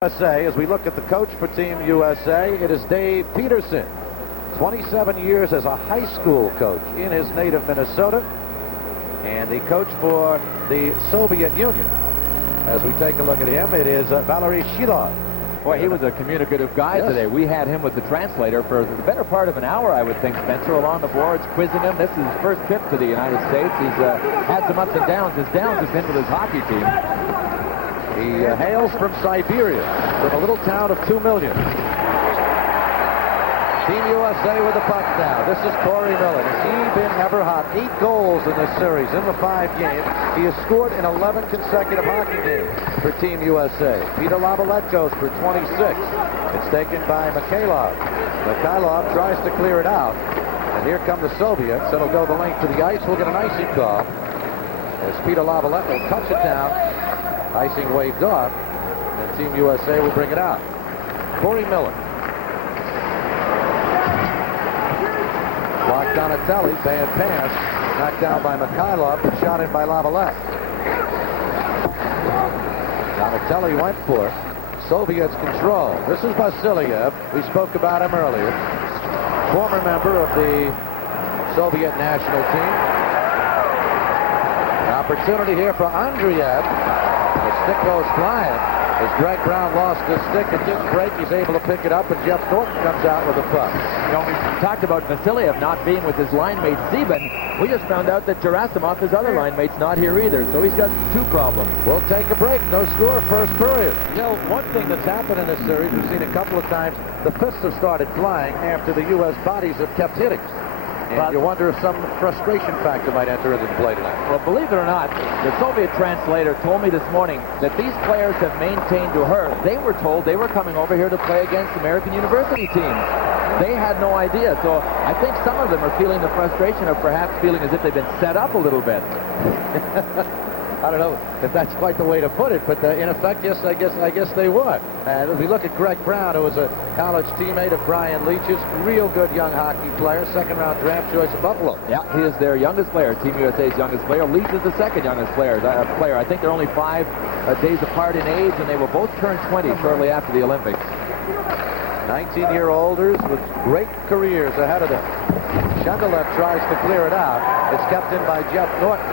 USA, as we look at the coach for Team USA, it is Dave Peterson. 27 years as a high school coach in his native Minnesota, and the coach for the Soviet Union. As we take a look at him, it is Valery Shilov. Boy, he was a communicative guy today. We had him with the translator for the better part of an hour, I would think, Spencer, along the boards, quizzing him. This is his first trip to the United States. He's had some ups and downs. His downs has been with his hockey team. He hails from Siberia, from a little town of 2 million. Team USA with the puck now. This is Corey Miller. Has he been ever hot? 8 goals in this series in the 5 games. He has scored in 11 consecutive hockey games for Team USA. Peter Lavalette goes for 26. It's taken by Mikhailov. Mikhailov tries to clear it out. And here come the Soviets. It'll go the length of the ice. We'll get an icing call as Peter Lavalette will touch it down. Icing waved off, and Team USA will bring it out. Corey Miller. Blocked Donatelli, bad pass. Knocked down by Mikhailov, but shot in by Lavalette. Donatelli went for it. Soviets control. This is Vasilyev. We spoke about him earlier. Former member of the Soviet national team. An opportunity here for Andreev. The stick goes flying as Greg Brown lost his stick. It didn't break. He's able to pick it up, and Jeff Norton comes out with a puck. You know, we talked about Vasilyev not being with his line mate Zeben. We just found out that Gerasimov, his other line mate's not here either, so he's got 2 problems. We'll take a break. No score, first period. You know, one thing that's happened in this series, we've seen a couple of times, the fists have started flying after the U.S. bodies have kept hitting. And you wonder if some frustration factor might enter into play tonight. Well, believe it or not, the Soviet translator told me this morning that these players have maintained to her. They were told they were coming over here to play against American university teams. They had no idea. So I think some of them are feeling the frustration of perhaps feeling as if they've been set up a little bit. I don't know if that's quite the way to put it, but in effect, yes, I guess they would. And if we look at Greg Brown, who was a college teammate of Brian Leach's, real good young hockey player, second-round draft choice of Buffalo. Yeah, he is their youngest player, Team USA's youngest player. Leach is the second youngest player. I think they're only 5 days apart in age, and they will both turn 20 shortly after the Olympics. 19-year-olders with great careers ahead of them. Shendelev tries to clear it out. It's kept in by Jeff Norton.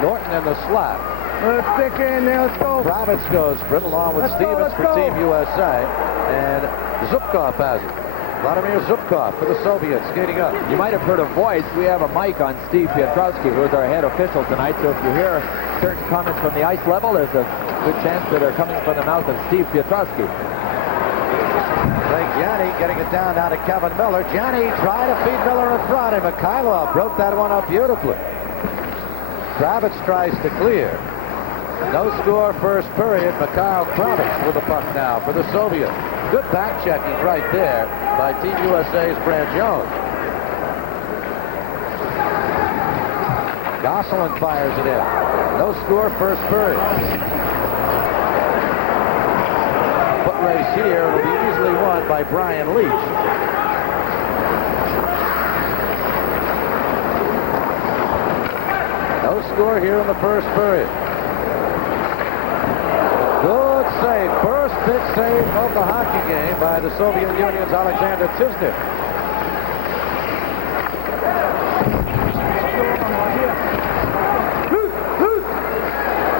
Norton in the slot. Let's stick in there. Let's go. Kravitz goes for it along with Stevens for Team USA. And Zubkov has it. Vladimir Zubkov for the Soviets skating up. You might have heard a voice. We have a mic on Steve Piotrowski, who is our head official tonight. So if you hear certain comments from the ice level, there's a good chance that they're coming from the mouth of Steve Piotrowski. Frank Gianni getting it down now to Kevin Miller. Gianni tried to feed Miller in front, and Mikhailov broke that one up beautifully. Kravitz tries to clear. No score first period. Mikhail Kravitz with the puck now for the Soviets. Good back checking right there by Team USA's Brad Jones. Gosselin fires it in. No score first period. Foot race here will be easily won by Brian Leach. No score here in the first period. Good save. First big save of the hockey game by the Soviet Union's Alexander Tiznik.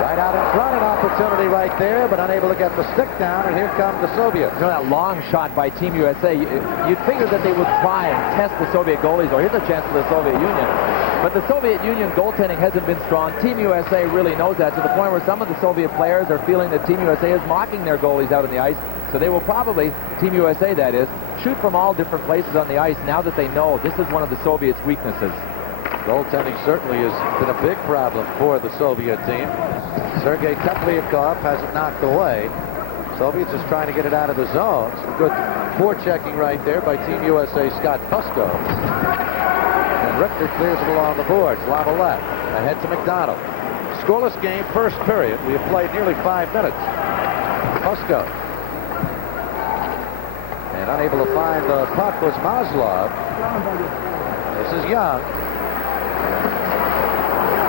Right out in front, an opportunity right there, but unable to get the stick down, and here come the Soviets. You know, that long shot by Team USA, you'd figure that they would try and test the Soviet goalies, or here's a chance for the Soviet Union. But the Soviet Union goaltending hasn't been strong. Team USA really knows that, to the point where some of the Soviet players are feeling that Team USA is mocking their goalies out on the ice. So they will probably, Team USA that is, shoot from all different places on the ice now that they know this is one of the Soviets' weaknesses. Goaltending certainly has been a big problem for the Soviet team. Sergei Tekliakov has it knocked away. Soviets is trying to get it out of the zone. Some good forechecking right there by Team USA Scott Pusko. Richter clears it along the boards. Lavalette ahead to McDonald. Scoreless game, first period. We have played nearly 5 minutes. Pusko. And unable to find the puck was Maslov. This is Young.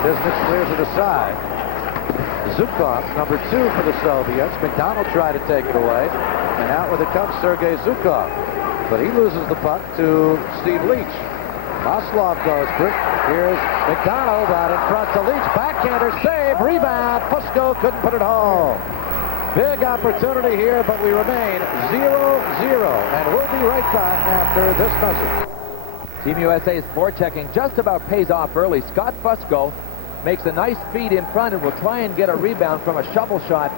Disney clears it aside. Zhukov, number 2 for the Soviets. McDonald tried to take it away. And out with it comes Sergei Zhukov. But he loses the puck to Steve Leach. Maslov goes for it. Here's McDonald out in front to Leach. Backhander save, rebound. Fusco couldn't put it home. Big opportunity here, but we remain 0-0. And we'll be right back after this message. Team USA's forechecking just about pays off early. Scott Fusco makes a nice feed in front and will try and get a rebound from a shovel shot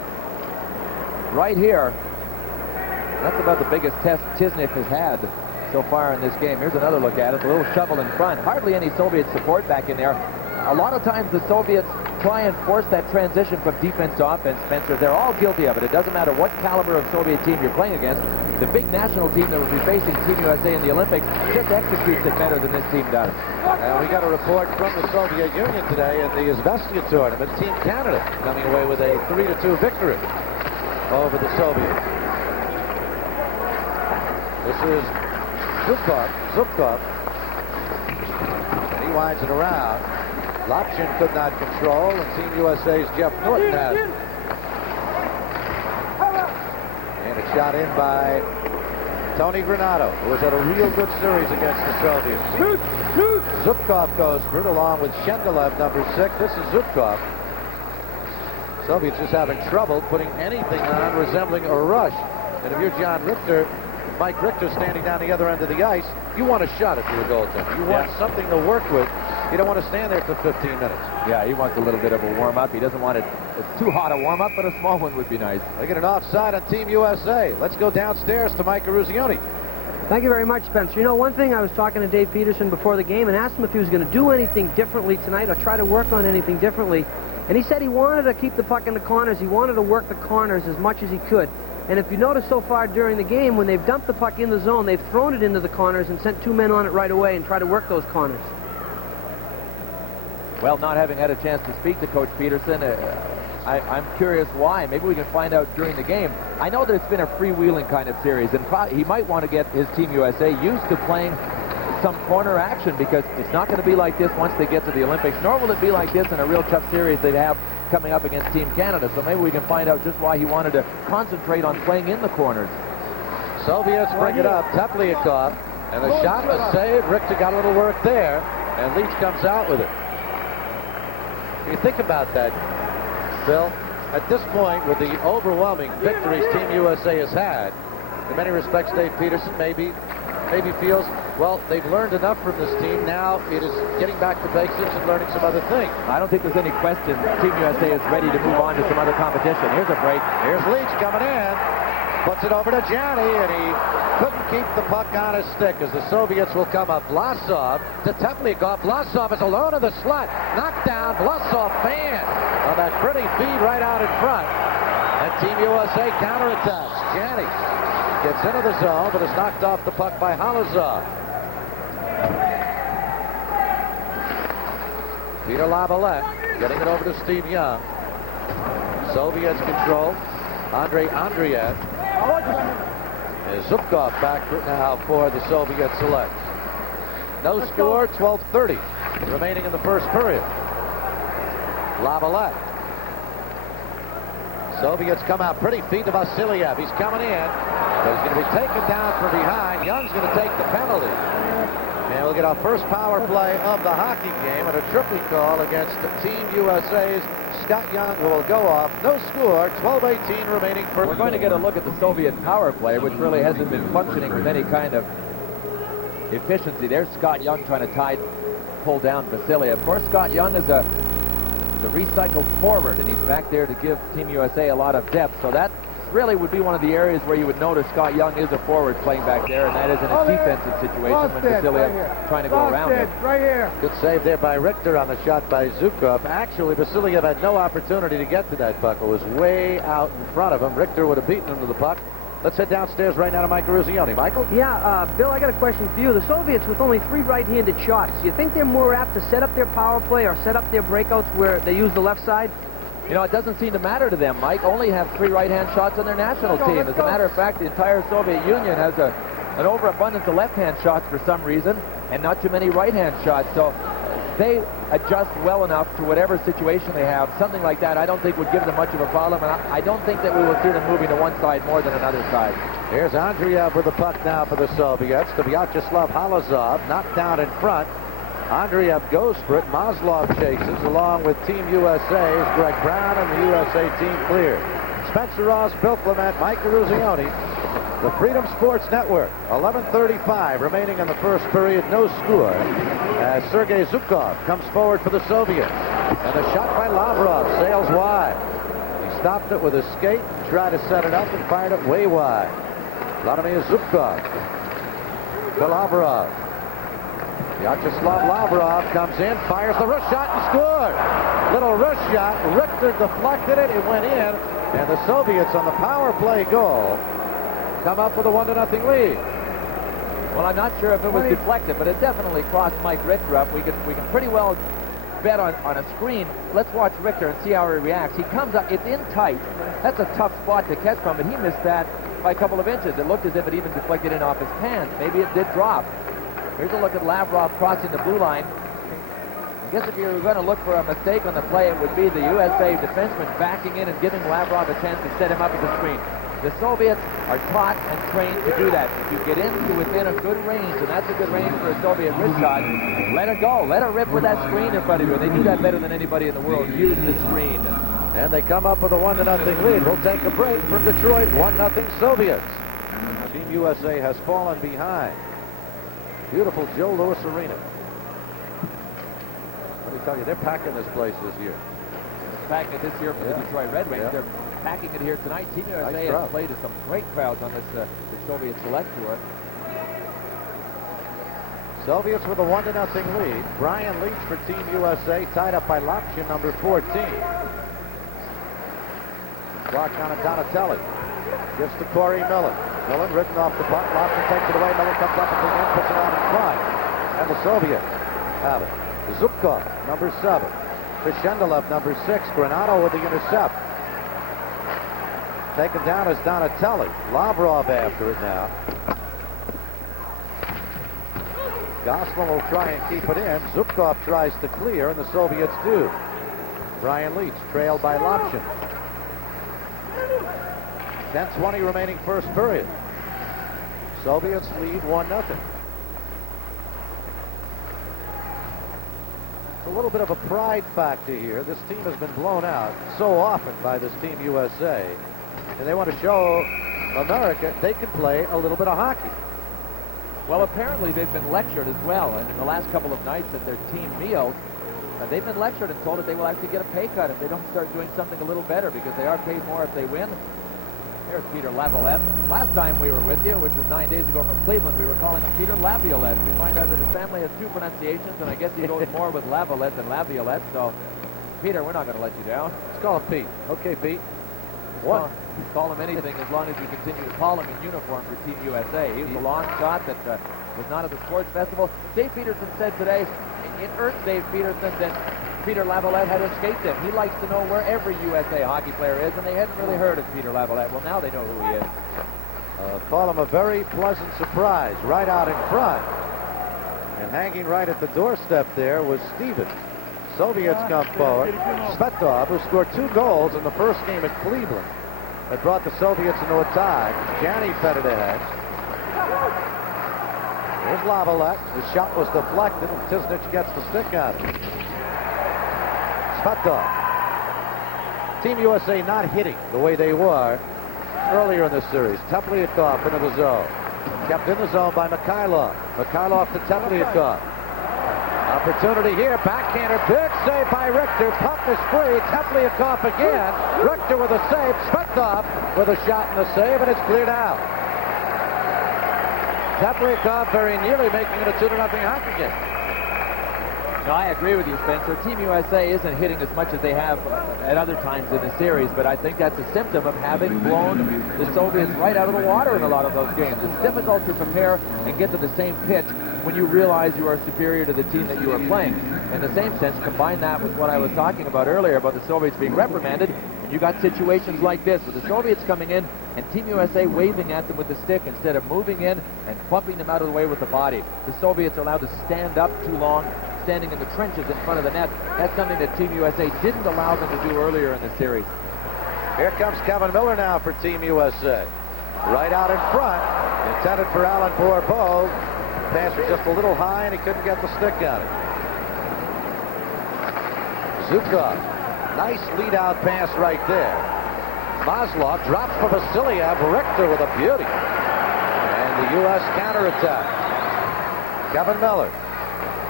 right here. That's about the biggest test Chisnik has had so far in this game. Here's another look at it. A little shovel in front. Hardly any Soviet support back in there. A lot of times the Soviets try and force that transition from defense to offense, Spencer. They're all guilty of it. It doesn't matter what caliber of Soviet team you're playing against. The big national team that will be facing Team USA in the Olympics just executes it better than this team does. And we got a report from the Soviet Union today in the Izvestia tournament. Team Canada coming away with a 3-2 victory over the Soviets. This is Zhukov. And he winds it around. Lopchin could not control, and Team USA's Jeff Norton has it. And a shot in by Tony Granato, who has had a real good series against the Soviets. Zhukov goes for it along with Shendelev, number 6. This is Zhukov. Soviets just having trouble putting anything on resembling a rush. And if you're John Richter, Mike Richter standing down the other end of the ice, you want a shot if you're a goaltender. You want something to work with. You don't want to stand there for 15 minutes. Yeah, he wants a little bit of a warm-up. He doesn't want it too hot a warm-up, but a small one would be nice. They get an offside on Team USA. Let's go downstairs to Mike Eruzione. Thank you very much, Spencer. You know, one thing, I was talking to Dave Peterson before the game and asked him if he was going to do anything differently tonight or try to work on anything differently. And he said he wanted to keep the puck in the corners. He wanted to work the corners as much as he could. And if you notice so far during the game, when they've dumped the puck in the zone, they've thrown it into the corners and sent 2 men on it right away and tried to work those corners. Well, not having had a chance to speak to Coach Peterson, I'm curious why. Maybe we can find out during the game. I know that it's been a freewheeling kind of series, and he might want to get his Team USA used to playing some corner action, because it's not going to be like this once they get to the Olympics, nor will it be like this in a real tough series they have coming up against Team Canada. So maybe we can find out just why he wanted to concentrate on playing in the corners. Soviets bring it up. Tepliakov, and the shot was saved. Richter got a little work there, and Leach comes out with it. You think about that, Bill. At this point, with the overwhelming victories Team USA has had, in many respects, Dave Peterson maybe feels, well, they've learned enough from this team. Now it is getting back to basics and learning some other things. I don't think there's any question Team USA is ready to move on to some other competition. Here's a break. Here's Leach coming in. Puts it over to Gianni, and he couldn't keep the puck on his stick as the Soviets will come up. Vlasov to Tepliakov. Vlasov is alone in the slot. Knocked down. Vlasov fan on that pretty feed right out in front. And Team USA counterattacks. Gianni gets into the zone, but is knocked off the puck by Halazov. Peter Lavalette getting it over to Steve Young. Soviets control. Andrei Andreev. Zhukov back now for the Soviet select. No score, 12:30 remaining in the first period. Lavalette. Soviets come out pretty feed to Vasiliev. He's coming in, but he's going to be taken down from behind. Young's going to take the penalty. And we'll get our first power play of the hockey game and a tripping call against Team USA's Scott Young, who will go off. No score, 12:18 remaining. We're going to get a look at the Soviet power play, which really hasn't been functioning with any kind of efficiency. There's Scott Young trying to pull down Vasiliev. Of course, Scott Young is a recycled forward, and he's back there to give Team USA a lot of depth. So that really would be one of the areas where you would notice Scott Young is a forward playing back there, and that is in a defensive situation when Vasiliev trying to go around him. Right here. Good save there by Richter on the shot by Zhukov. Actually, Vasiliev had no opportunity to get to that puck. It was way out in front of him. Richter would have beaten him to the puck. Let's head downstairs right now to Mike Eruzione. Michael? Yeah, Bill, I got a question for you. The Soviets with only 3 right-handed shots, do you think they're more apt to set up their power play or set up their breakouts where they use the left side? You know, it doesn't seem to matter to them. Mike only have 3 right-hand shots on their national team. As a matter of fact, the entire Soviet Union has an overabundance of left-hand shots for some reason and not too many right-hand shots. So they adjust well enough to whatever situation they have, something like that I don't think would give them much of a problem, and I don't think that we will see them moving to one side more than another side. Here's Andreev with the puck now for the Soviets. To Vyacheslav Halazov, knocked down in front. Andreev goes for it. Maslov chases along with Team USA's Greg Brown, and the USA team cleared. Spencer Ross, Bill Clement, Mike Eruzione. The Freedom Sports Network. 11:35 remaining in the first period. No score as Sergei Zhukov comes forward for the Soviets. And a shot by Lavrov sails wide. He stopped it with a skate, tried to set it up, and fired it way wide. Vladimir Zhukov to Lavrov. Vyacheslav Lavrov comes in, fires the wrist shot, and scored. Little wrist shot. Richter deflected it. It went in. And the Soviets on the power play goal come up with a 1-0 lead. Well, I'm not sure if it was deflected, but it definitely crossed Mike Richter up. We can pretty well bet on a screen. Let's watch Richter and see how he reacts. He comes up. It's in tight. That's a tough spot to catch from, but he missed that by a couple of inches. It looked as if it even deflected in off his pants. Maybe it did drop. Here's a look at Lavrov crossing the blue line. I guess if you were going to look for a mistake on the play, it would be the USA defenseman backing in and giving Lavrov a chance to set him up at the screen. The Soviets are taught and trained to do that. If you get into within a good range, and that's a good range for a Soviet wrist shot, let it go. Let it rip with that screen in front of you. They do that better than anybody in the world. Use the screen. And they come up with a 1-0 lead. We'll take a break from Detroit. 1-0 Soviets. Team USA has fallen behind. Beautiful Joe Louis Arena. Let me tell you, they're packing this place this year. It's packing it this year for the Detroit Red Wings. They're packing it here tonight. Team USA has played to some great crowds on this the Soviet Select Tour. Soviets with a 1-0 lead. Brian Leach for Team USA, tied up by Lapshin, number 14. Clock on to Donatelli. Gives to Corey Miller. Miller ridden off the puck. Lapshin takes it away. Miller comes up at the end, puts it on in front. And the Soviets have it. Zhukov, number 7. Krishendalev, number 6. Granato with the intercept. Taken down is Donatelli. Lavrov after it now. Gosselin will try and keep it in. Zhukov tries to clear, and the Soviets do. Brian Leach trailed by Lapshin. 10:20 remaining first period. Soviets lead 1-0. A little bit of a pride factor here. This team has been blown out so often by this Team USA, and they want to show America they can play a little bit of hockey. Well, apparently they've been lectured as well, and in the last couple of nights at their team meals, they've been lectured and told that they will actually get a pay cut if they don't start doing something a little better, because they are paid more if they win. There's Peter Laviolette. Last time we were with you, which was 9 days ago from Cleveland, we were calling him Peter Laviolette. We find out that his family has 2 pronunciations, and I guess he goes more with Laviolette than Laviolette. So, Peter, we're not going to let you down. Let's call him Pete. Okay, Pete. What? Call him anything as long as you continue to call him in uniform for Team USA. He was a long shot that was not at the sports festival. Dave Peterson said today, it irked Dave Peterson that Peter Laviolette had escaped him. He likes to know where every USA hockey player is, and they hadn't really heard of Peter Laviolette. Well, now they know who he is. Call him a very pleasant surprise right out in front. And hanging right at the doorstep there was Stevens. Soviets come forward. Svetov, who scored 2 goals in the first game at Cleveland, that brought the Soviets into a tie. Janney fed it ahead. Here's Laviolette. The shot was deflected, and Tisnich gets the stick at it. Svetov. Team USA not hitting the way they were earlier in this series. Tepliakov into the zone. Kept in the zone by Mikhailov. Mikhailov to Tepliakov. Opportunity here. Backhander. Big save by Richter. Puck is free. Tepliakov again. Richter with a save. Svetov with a shot and a save, and it's cleared out. Tepliakov very nearly making it a 2-0 hockey game. No, I agree with you, Spencer. Team USA isn't hitting as much as they have at other times in the series, but I think that's a symptom of having blown the Soviets right out of the water in a lot of those games. It's difficult to prepare and get to the same pitch when you realize you are superior to the team that you are playing. In the same sense, combine that with what I was talking about earlier about the Soviets being reprimanded, and you got situations like this with the Soviets coming in and Team USA waving at them with the stick instead of moving in and bumping them out of the way with the body. The Soviets are allowed to stand up too long, standing in the trenches in front of the net. That's something that Team USA didn't allow them to do earlier in the series. Here comes Kevin Miller now for Team USA. Right out in front, intended for Alan Bourbeau. Pass was just a little high, and he couldn't get the stick on it. Zukov, nice lead-out pass right there. Maslov drops for Vasiliev. Richter with a beauty. And the U.S. counterattack. Kevin Miller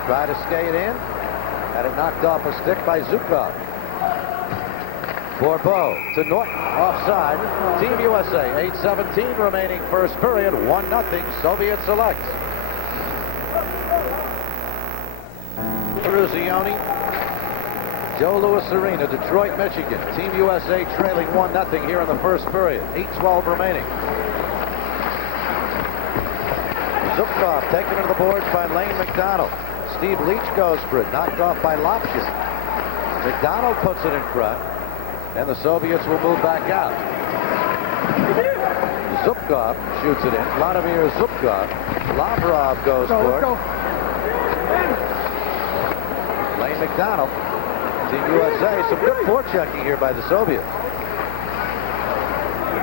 tried to skate in. Had it knocked off a stick by Zukov. Bourbeau to Norton, offside. Team USA, 8:17 remaining first period, 1-0, Soviet selects. Ruzioni, Joe Louis Arena, Detroit, Michigan. Team USA trailing 1-0 here in the first period, 8:12 remaining. Zukov taken to the boards by Lane McDonald. Steve Leach goes for it, knocked off by Lopchin. McDonald puts it in front. And the Soviets will move back out. Zubkov shoots it in. Vladimir Zubkov. Lavrov goes for it. Lane McDonald. Team USA. Some good forechecking here by the Soviets. A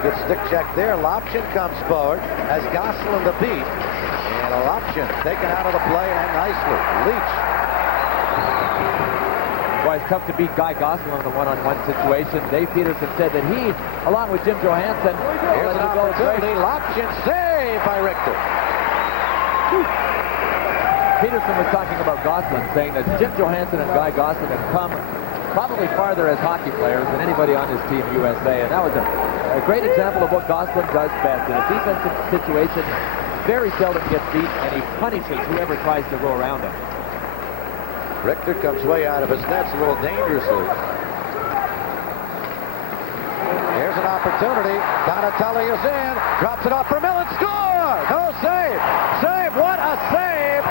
good stick check there. Lopchin comes forward. Has Gosselin to beat. And Lopchin taken out of the play and nicely. Leach. Well, it's tough to beat Guy Gosselin in the one-on-one situation. Dave Peterson said that he, along with Jim Johansson, here's an opportunity. Lopchin save by Richter. Peterson was talking about Gosselin, saying that Jim Johansson and Guy Gosselin have come probably farther as hockey players than anybody on his Team USA, and that was a great example of what Gosselin does best. In a defensive situation, very seldom gets beat, and he punishes whoever tries to go around him. Richter comes way out of his nets a little dangerously. Here's an opportunity. Donatelli is in. Drops it off for Millen. Score! No save. Save. What a save.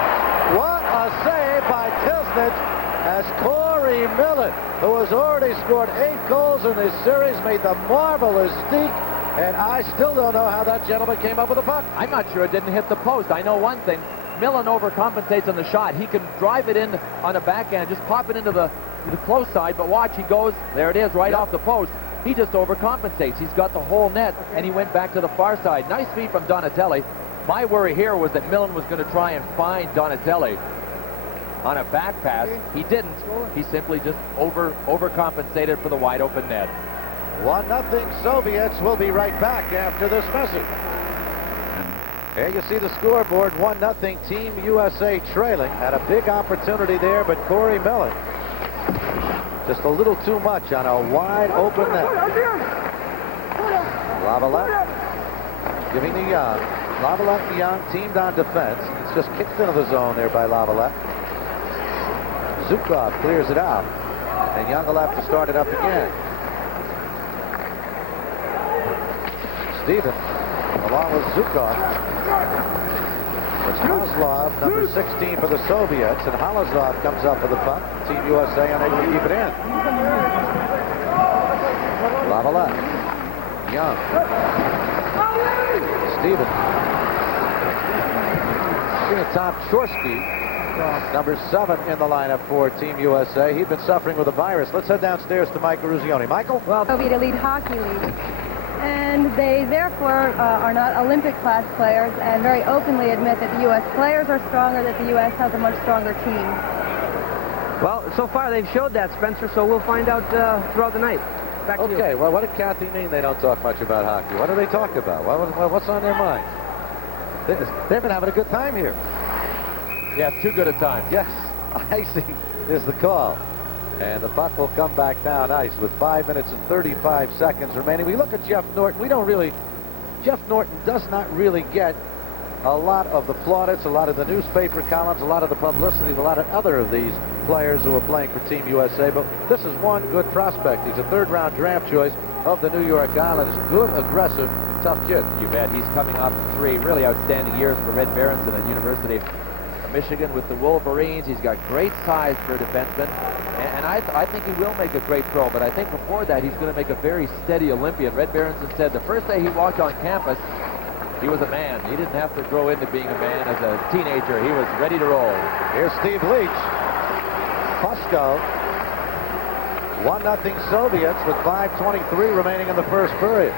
What a save by Tisnich as Corey Millen, who has already scored 8 goals in this series, made the marvelous deke. And I still don't know how that gentleman came up with the puck. I'm not sure it didn't hit the post. I know one thing. Millen overcompensates on the shot. He can drive it in on a backhand, just pop it into the close side, but watch, he goes, there it is, right off the post. He just overcompensates. He's got the whole net, and he went back to the far side. Nice feed from Donatelli. My worry here was that Millen was going to try and find Donatelli on a back pass. He didn't. He simply just overcompensated for the wide open net. 1-0 Soviets. Will be right back after this message. Here you see the scoreboard, 1-0 Team USA trailing. Had a big opportunity there, but Corey Millen just a little too much on a wide open net. Lavalette giving to Young. Lavalette and Young teamed on defense. It's just kicked into the zone there by Lavalette. Zukov clears it out, and Young will have to start it up again. Steven, along with Zukov. It's Maslov, number 16 for the Soviets, and Halazov comes up with the puck. Team USA unable to keep it in. Lavalette. Young. Steven. Tom Chorsky, number 7 in the lineup for Team USA. He'd been suffering with a virus. Let's head downstairs to Michael Ruzioni. Michael? Well, Soviet Elite Hockey League. And they therefore are not Olympic class players and very openly admit that the U.S. players are stronger, that the U.S. has a much stronger team. Well, so far they've showed that, Spencer, so we'll find out throughout the night. Back to you. Okay, well, what did Kathy mean they don't talk much about hockey? What do they talk about? What's on their mind? They've been having a good time here. Yeah, too good a time. Yes, icing is the call. And the puck will come back down ice with 5 minutes and 35 seconds remaining. We look at Jeff Norton. Jeff Norton does not really get a lot of the plaudits, a lot of the newspaper columns, a lot of the publicity, a lot of other of these players who are playing for Team USA. But this is one good prospect. He's a third-round draft choice of the New York Islanders. Good, aggressive, tough kid. You bet. He's coming off 3 really outstanding years for Red Berenson at University of Michigan with the Wolverines. He's got great size for a defenseman. And I think he will make a great pro, but I think before that he's going to make a very steady Olympian. Red Berenson said the first day he walked on campus, he was a man. He didn't have to grow into being a man as a teenager. He was ready to roll. Here's Steve Leach. Fusco. 1-0 Soviets with 5:23 remaining in the first period.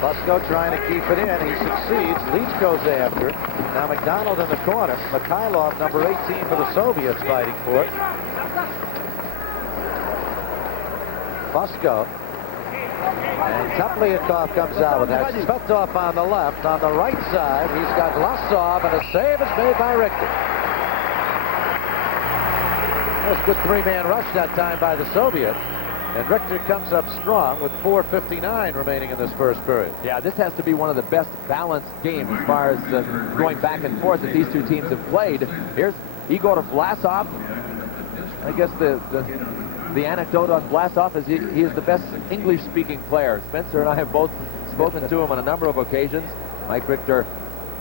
Fusco trying to keep it in. He succeeds. Leach goes after. Now McDonald in the corner. Mikhailov, number 18 for the Soviets, fighting for it. Fusco. And Tepliakov comes out with that. Svetov on the left. On the right side, he's got Vlasov, and a save is made by Richter. That was a good three-man rush that time by the Soviets. And Richter comes up strong with 4:59 remaining in this first period. Yeah, this has to be one of the best balanced games as far as going back and forth that these two teams have played. Here's Igor Vlasov. I guess the anecdote on Vlasov is he is the best English-speaking player. Spencer and I have both spoken to him on a number of occasions. Mike Richter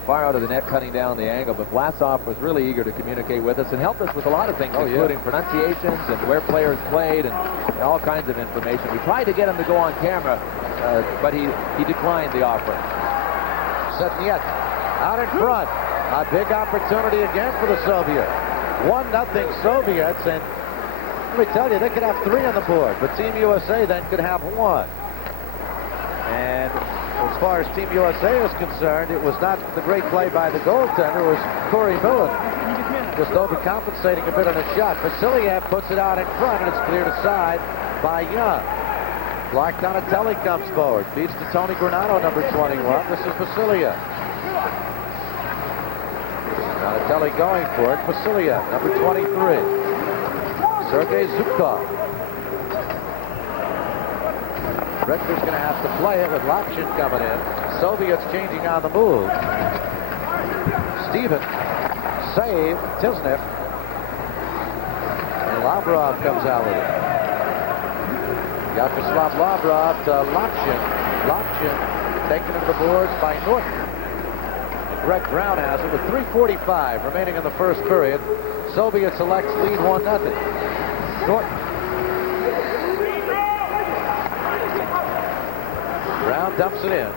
far out of the net, cutting down the angle, but Vlasov was really eager to communicate with us and helped us with a lot of things, including pronunciations and where players played and all kinds of information. We tried to get him to go on camera, but he declined the offer. Setniet out in front. A big opportunity again for the Soviets. 1-0 Soviets, and let me tell you, they could have 3 on the board, but Team USA then could have 1. And as far as Team USA is concerned, it was not the great play by the goaltender. It was Corey Millen just overcompensating a bit on a shot. Vasiliev puts it out in front, and it's cleared aside by Young. Clark Donatelli comes forward, feeds to Tony Granato, number 21. This is Vasiliev. Donatelli going for it. Vasiliev, number 23. Sergei Zubkov. Richter's going to have to play it with Lapshin coming in. Soviets changing on the move. Steven, save, Tisnev. And Lavrov comes out with it. Yaroslav Lavrov to Lapshin. Lapshin taken to the boards by Norton. And Greg Brown has it with 3:45 remaining in the first period. Soviets elect lead 1-0. Norton. Brown dumps it in.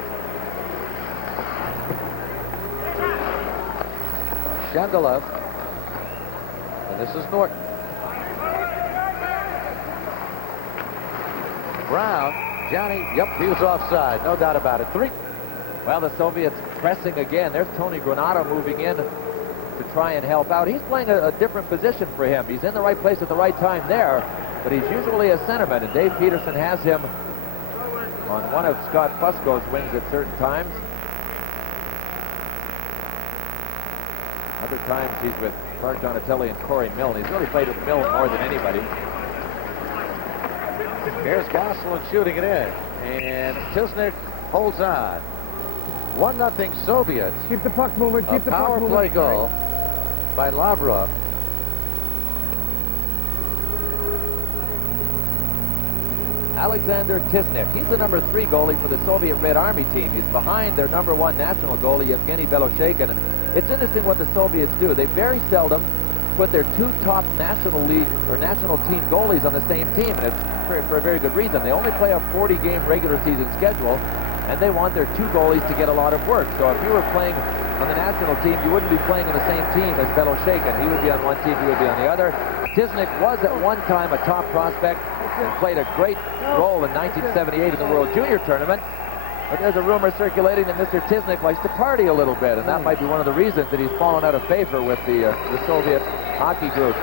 Shendelov. And this is Norton. Brown. Johnny, yep, he was offside. No doubt about it. 3. Well, the Soviets pressing again. There's Tony Granato moving in to try and help out. He's playing a different position for him. He's in the right place at the right time there, but he's usually a centerman, and Dave Peterson has him on one of Scott Fusco's wings at certain times. Other times he's with Clark Donatelli and Corey Milne. He's really played with Milne more than anybody. Here's Gosselin shooting it in, and Tisnev holds on. 1-0 Soviets. Keep the puck moving. Keep the puck moving. Power play goal by Lavrov. Alexander Tisnev. He's the number 3 goalie for the Soviet Red Army team. He's behind their number 1 national goalie, Evgeny Beloshekin. And it's interesting what the Soviets do. They very seldom put their 2 top national league or national team goalies on the same team, and it's for a very good reason. They only play a 40-game regular season schedule, and they want their 2 goalies to get a lot of work. So if you were playing on the national team, you wouldn't be playing on the same team as Beloshekin. He would be on one team, he would be on the other. Tisnev was at one time a top prospect and played a great role in 1978 in the World Junior Tournament. But there's a rumor circulating that Mr. Tisnev likes to party a little bit, and that might be one of the reasons that he's fallen out of favor with the Soviet hockey group.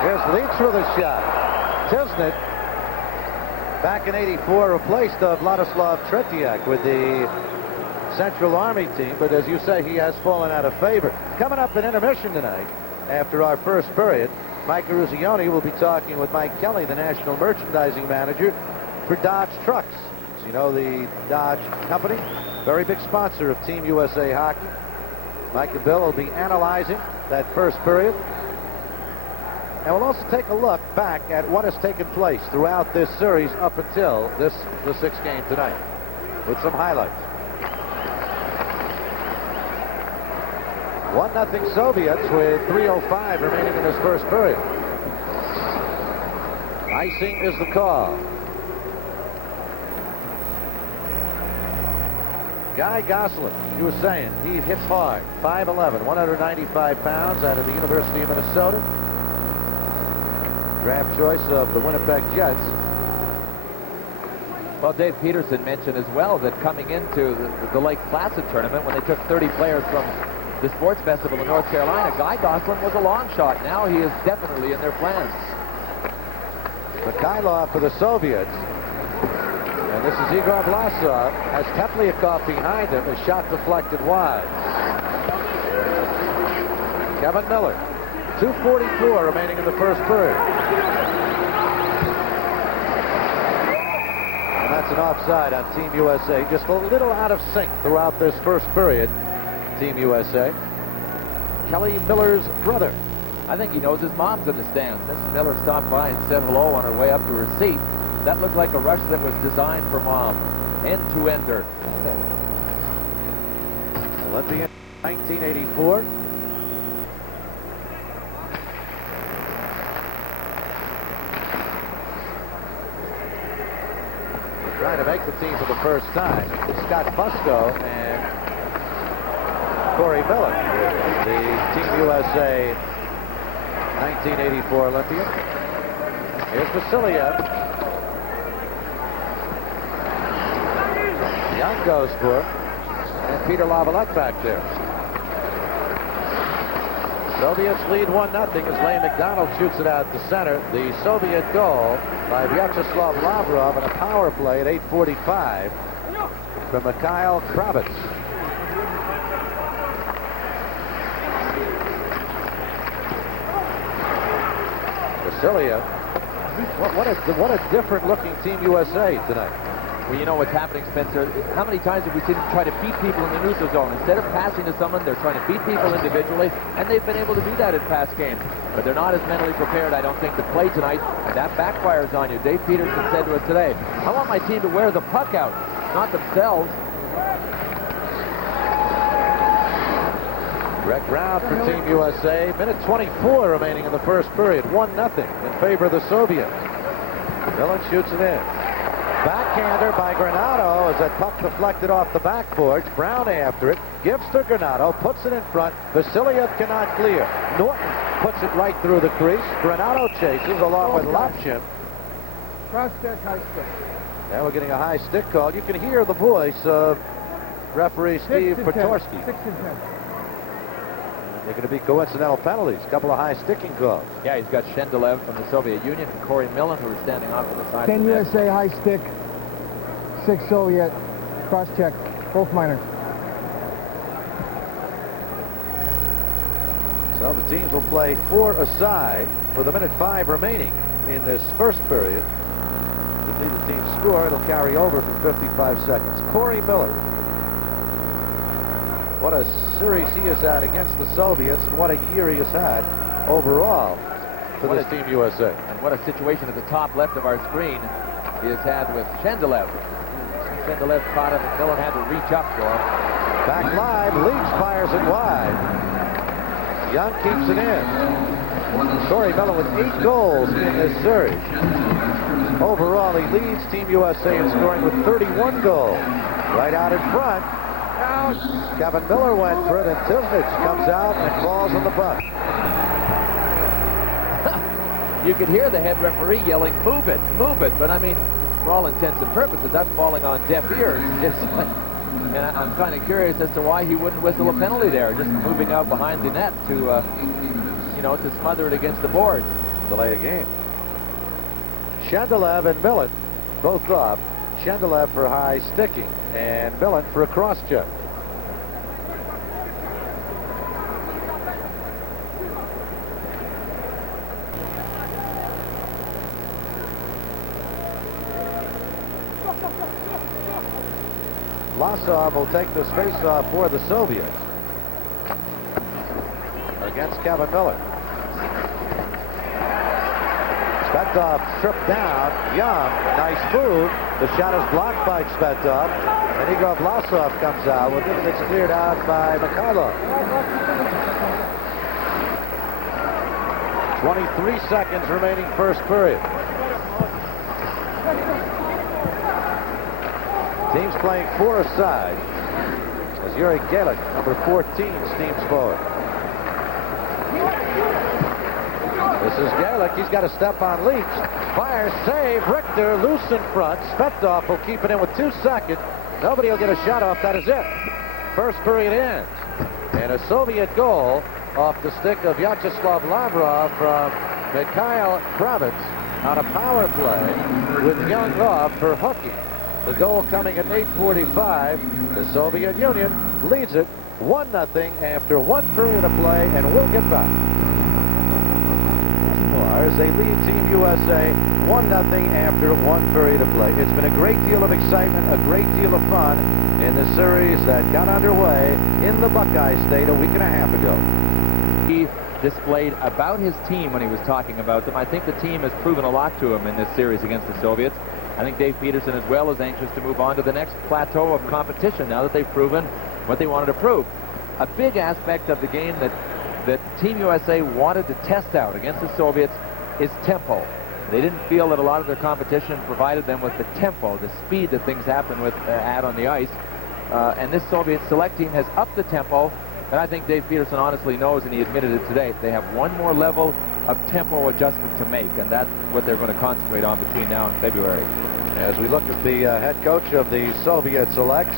Here's Leach with a shot. Tisnev, back in '84, replaced Vladislav Tretiak with the Central Army team, but as you say, he has fallen out of favor. Coming up in intermission tonight, after our first period, Mike Eruzione will be talking with Mike Kelly, the National Merchandising Manager for Dodge Trucks. As you know, the Dodge company, very big sponsor of Team USA hockey. Mike and Bill will be analyzing that first period. And we'll also take a look back at what has taken place throughout this series up until the 6th game tonight with some highlights. 1-0 Soviets with 3:05 remaining in this first period. Icing is the call. Guy Gosselin, you were saying, he hits hard. 5'11", 195 pounds, out of the University of Minnesota. draft choice of the Winnipeg Jets. Well, Dave Peterson mentioned as well that coming into the Lake Placid tournament, when they took 30 players from the sports festival in North Carolina, Guy Gosselin was a long shot. Now he is definitely in their plans. Mikhailov for the Soviets. And this is Igor Vlasov. Has Tepliakov behind him. A shot deflected wide. Kevin Miller. 2:44 remaining in the first period. And that's an offside on Team USA. Just a little out of sync throughout this first period. Team USA. Kelly Miller's brother. I think he knows his mom's in the stand. Miss Miller stopped by and said hello on her way up to her seat. That looked like a rush that was designed for Mom. End-to-ender. Olympian 1984. Trying to make the team for the first time. Scott Fusco and Corey Miller, the Team USA 1984 Olympian. Here's Vasiliev. Young goes for it. And Peter Lavalette back there. Soviets lead 1-0 as Lane McDonald shoots it out to center. The Soviet goal by Vyacheslav Lavrov and a power play at 8:45 from Mikhail Kravitz. Vasiliev. What a different looking Team USA tonight. Well, you know what's happening, Spencer. How many times have we seen them try to beat people in the neutral zone? Instead of passing to someone, they're trying to beat people individually, and they've been able to do that in past games. But they're not as mentally prepared, I don't think, to play tonight, and that backfires on you. Dave Peterson said to us today, I want my team to wear the puck out, not themselves. Greg Brown for Team USA. Minute 24 remaining in the first period. 1-0 in favor of the Soviets. Millen shoots it in. Backhander by Granato as that puck deflected off the backboards. Brown after it. Gives to Granato. Puts it in front. Vasiliev cannot clear. Norton puts it right through the crease. Granato chases along with Lapchin. Cross stick, high stick. Now we're getting a high stick call. You can hear the voice of referee Steve Potorsky. 6 and 10. They're going to be coincidental penalties. A couple of high sticking calls. Yeah, he's got Shendelev from the Soviet Union and Corey Millen, who are standing off to the side 10 of the net. USA, high stick. 6 Soviet. Cross check. Both minors. So the teams will play 4 aside with 1:05 remaining in this first period. If neither team score, it'll carry over for 55 seconds. Corey Miller. What a series he has had against the Soviets, and what a year he has had overall for this Team USA. And what a situation at the top left of our screen he has had with Shendelev. Shendelev caught him, and Millen had to reach up for him. Back live, Leach fires it wide. Young keeps it in. Corey Miller with 8 goals in this series. Overall, he leads Team USA in scoring with 31 goals. Right out in front. Kevin Miller went for it, and Tisnich comes out and falls on the puck. You could hear the head referee yelling, move it, but I mean, for all intents and purposes, that's falling on deaf ears. And I'm kind of curious as to why he wouldn't whistle a penalty there, just moving out behind the net to, you know, to smother it against the boards. Delay a game. Shendelev and Millen both up. Shendelev for high sticking, and Millen for a cross check. Vlasov will take this face-off for the Soviets against Kevin Miller. Spetov tripped down. Young, nice move. The shot is blocked by Spetov, and Igor Vlasov comes out with it, and it's cleared out by Mikhailov. 23 seconds remaining first period. Teams playing 4 aside as Yuri Gelik, number 14, steams forward. This is Galick. He's got a step on Leach. Fire, save, Richter, loose in front. Svetov will keep it in with 2 seconds. Nobody will get a shot off. That is it. First period ends. And a Soviet goal off the stick of Vyacheslav Lavrov from Mikhail Kravitz on a power play with Young off for hooking. The goal coming at 8:45. The Soviet Union leads it 1-0 after 1 period of play, and we'll get back. As they lead Team USA 1-0 after 1 period of play. It's been a great deal of excitement, a great deal of fun in the series that got underway in the Buckeye State a week and a half ago. He displayed about his team when he was talking about them. I think the team has proven a lot to him in this series against the Soviets. I think Dave Peterson as well is anxious to move on to the next plateau of competition now that they've proven what they wanted to prove. A big aspect of the game that Team USA wanted to test out against the Soviets is tempo. They didn't feel that a lot of their competition provided them with the tempo, the speed that things happen with at on the ice. And this Soviet select team has upped the tempo, and I think Dave Peterson honestly knows, and he admitted it today, they have one more level of tempo adjustment to make, and that's what they're going to concentrate on between now and February. As we look at the head coach of the Soviet selects,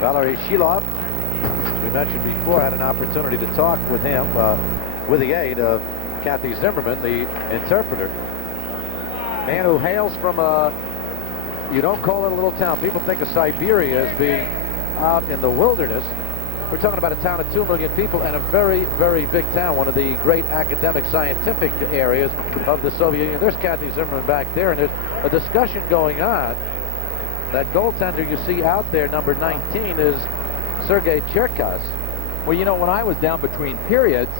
Valery Shilov, as we mentioned before, had an opportunity to talk with him with the aid of Kathy Zimmerman, the interpreter. Man who hails from you don't call it a little town. People think of Siberia as being out in the wilderness. We're talking about a town of 2 million people and a very, very big town, one of the great academic scientific areas of the Soviet Union. There's Kathy Zimmerman back there, and there's a discussion going on. That goaltender you see out there, number 19, is Sergei Cherkas. Well, you know, when I was down between periods,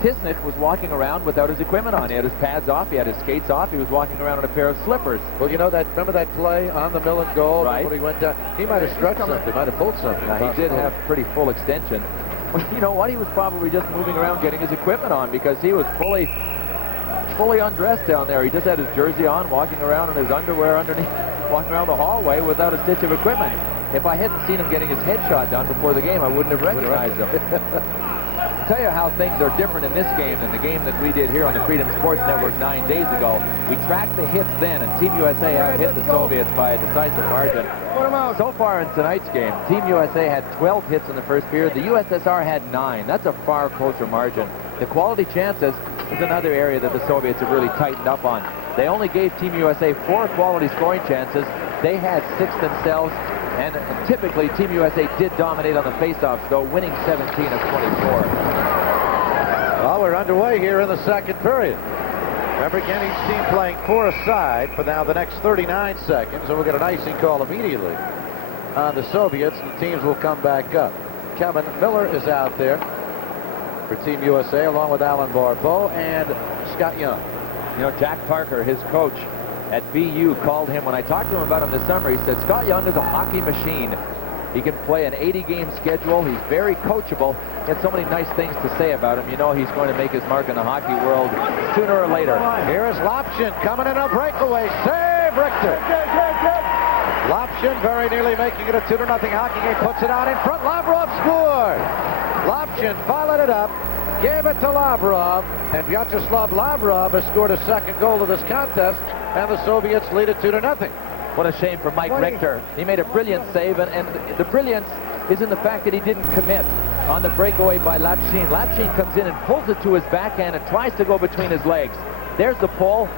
Tisnik was walking around without his equipment on. He had his pads off, he had his skates off, he was walking around in a pair of slippers. Well, you know that, remember that play on the Millen goal? Right. When he went down, he might have stretched something, might have pulled something. Now, he did have pretty full extension. Well, you know what? He was probably just moving around getting his equipment on because he was fully undressed down there. He just had his jersey on, walking around in his underwear underneath, walking around the hallway without a stitch of equipment. If I hadn't seen him getting his headshot done before the game, I wouldn't have recognized him. Tell you how things are different in this game than the game that we did here on the Freedom Sports Network 9 days ago. We tracked the hits then, and Team USA out-hit the Soviets by a decisive margin. So far in tonight's game, Team USA had 12 hits in the first period. The USSR had 9. That's a far closer margin. The quality chances is another area that the Soviets have really tightened up on. They only gave Team USA 4 quality scoring chances. They had 6 themselves. And typically, Team USA did dominate on the faceoffs, though, winning 17 of 24. Well, we're underway here in the second period. Remember, again, each team playing 4 aside for now the next 39 seconds, and we'll get an icing call immediately on the Soviets. The teams will come back up. Kevin Miller is out there for Team USA, along with Alan Barbeau and Scott Young. You know, Jack Parker, his coach at BU, called him. When I talked to him about him this summer, he said, Scott Young is a hockey machine. He can play an 80-game schedule. He's very coachable. He had so many nice things to say about him. You know he's going to make his mark in the hockey world sooner or later. Here is Lopshin coming in a breakaway. Save, Richter. Lopshin very nearly making it a 2-0 hockey game. Puts it out in front. Lavrov scored. Lopshin followed it up, gave it to Lavrov, and Vyacheslav Lavrov has scored a second goal of this contest, and the Soviets lead it 2-0. What a shame for Mike Richter. He made a brilliant save, and the brilliance is in the fact that he didn't commit on the breakaway by Lapshin. Lapshin comes in and pulls it to his backhand and tries to go between his legs. There's the pull.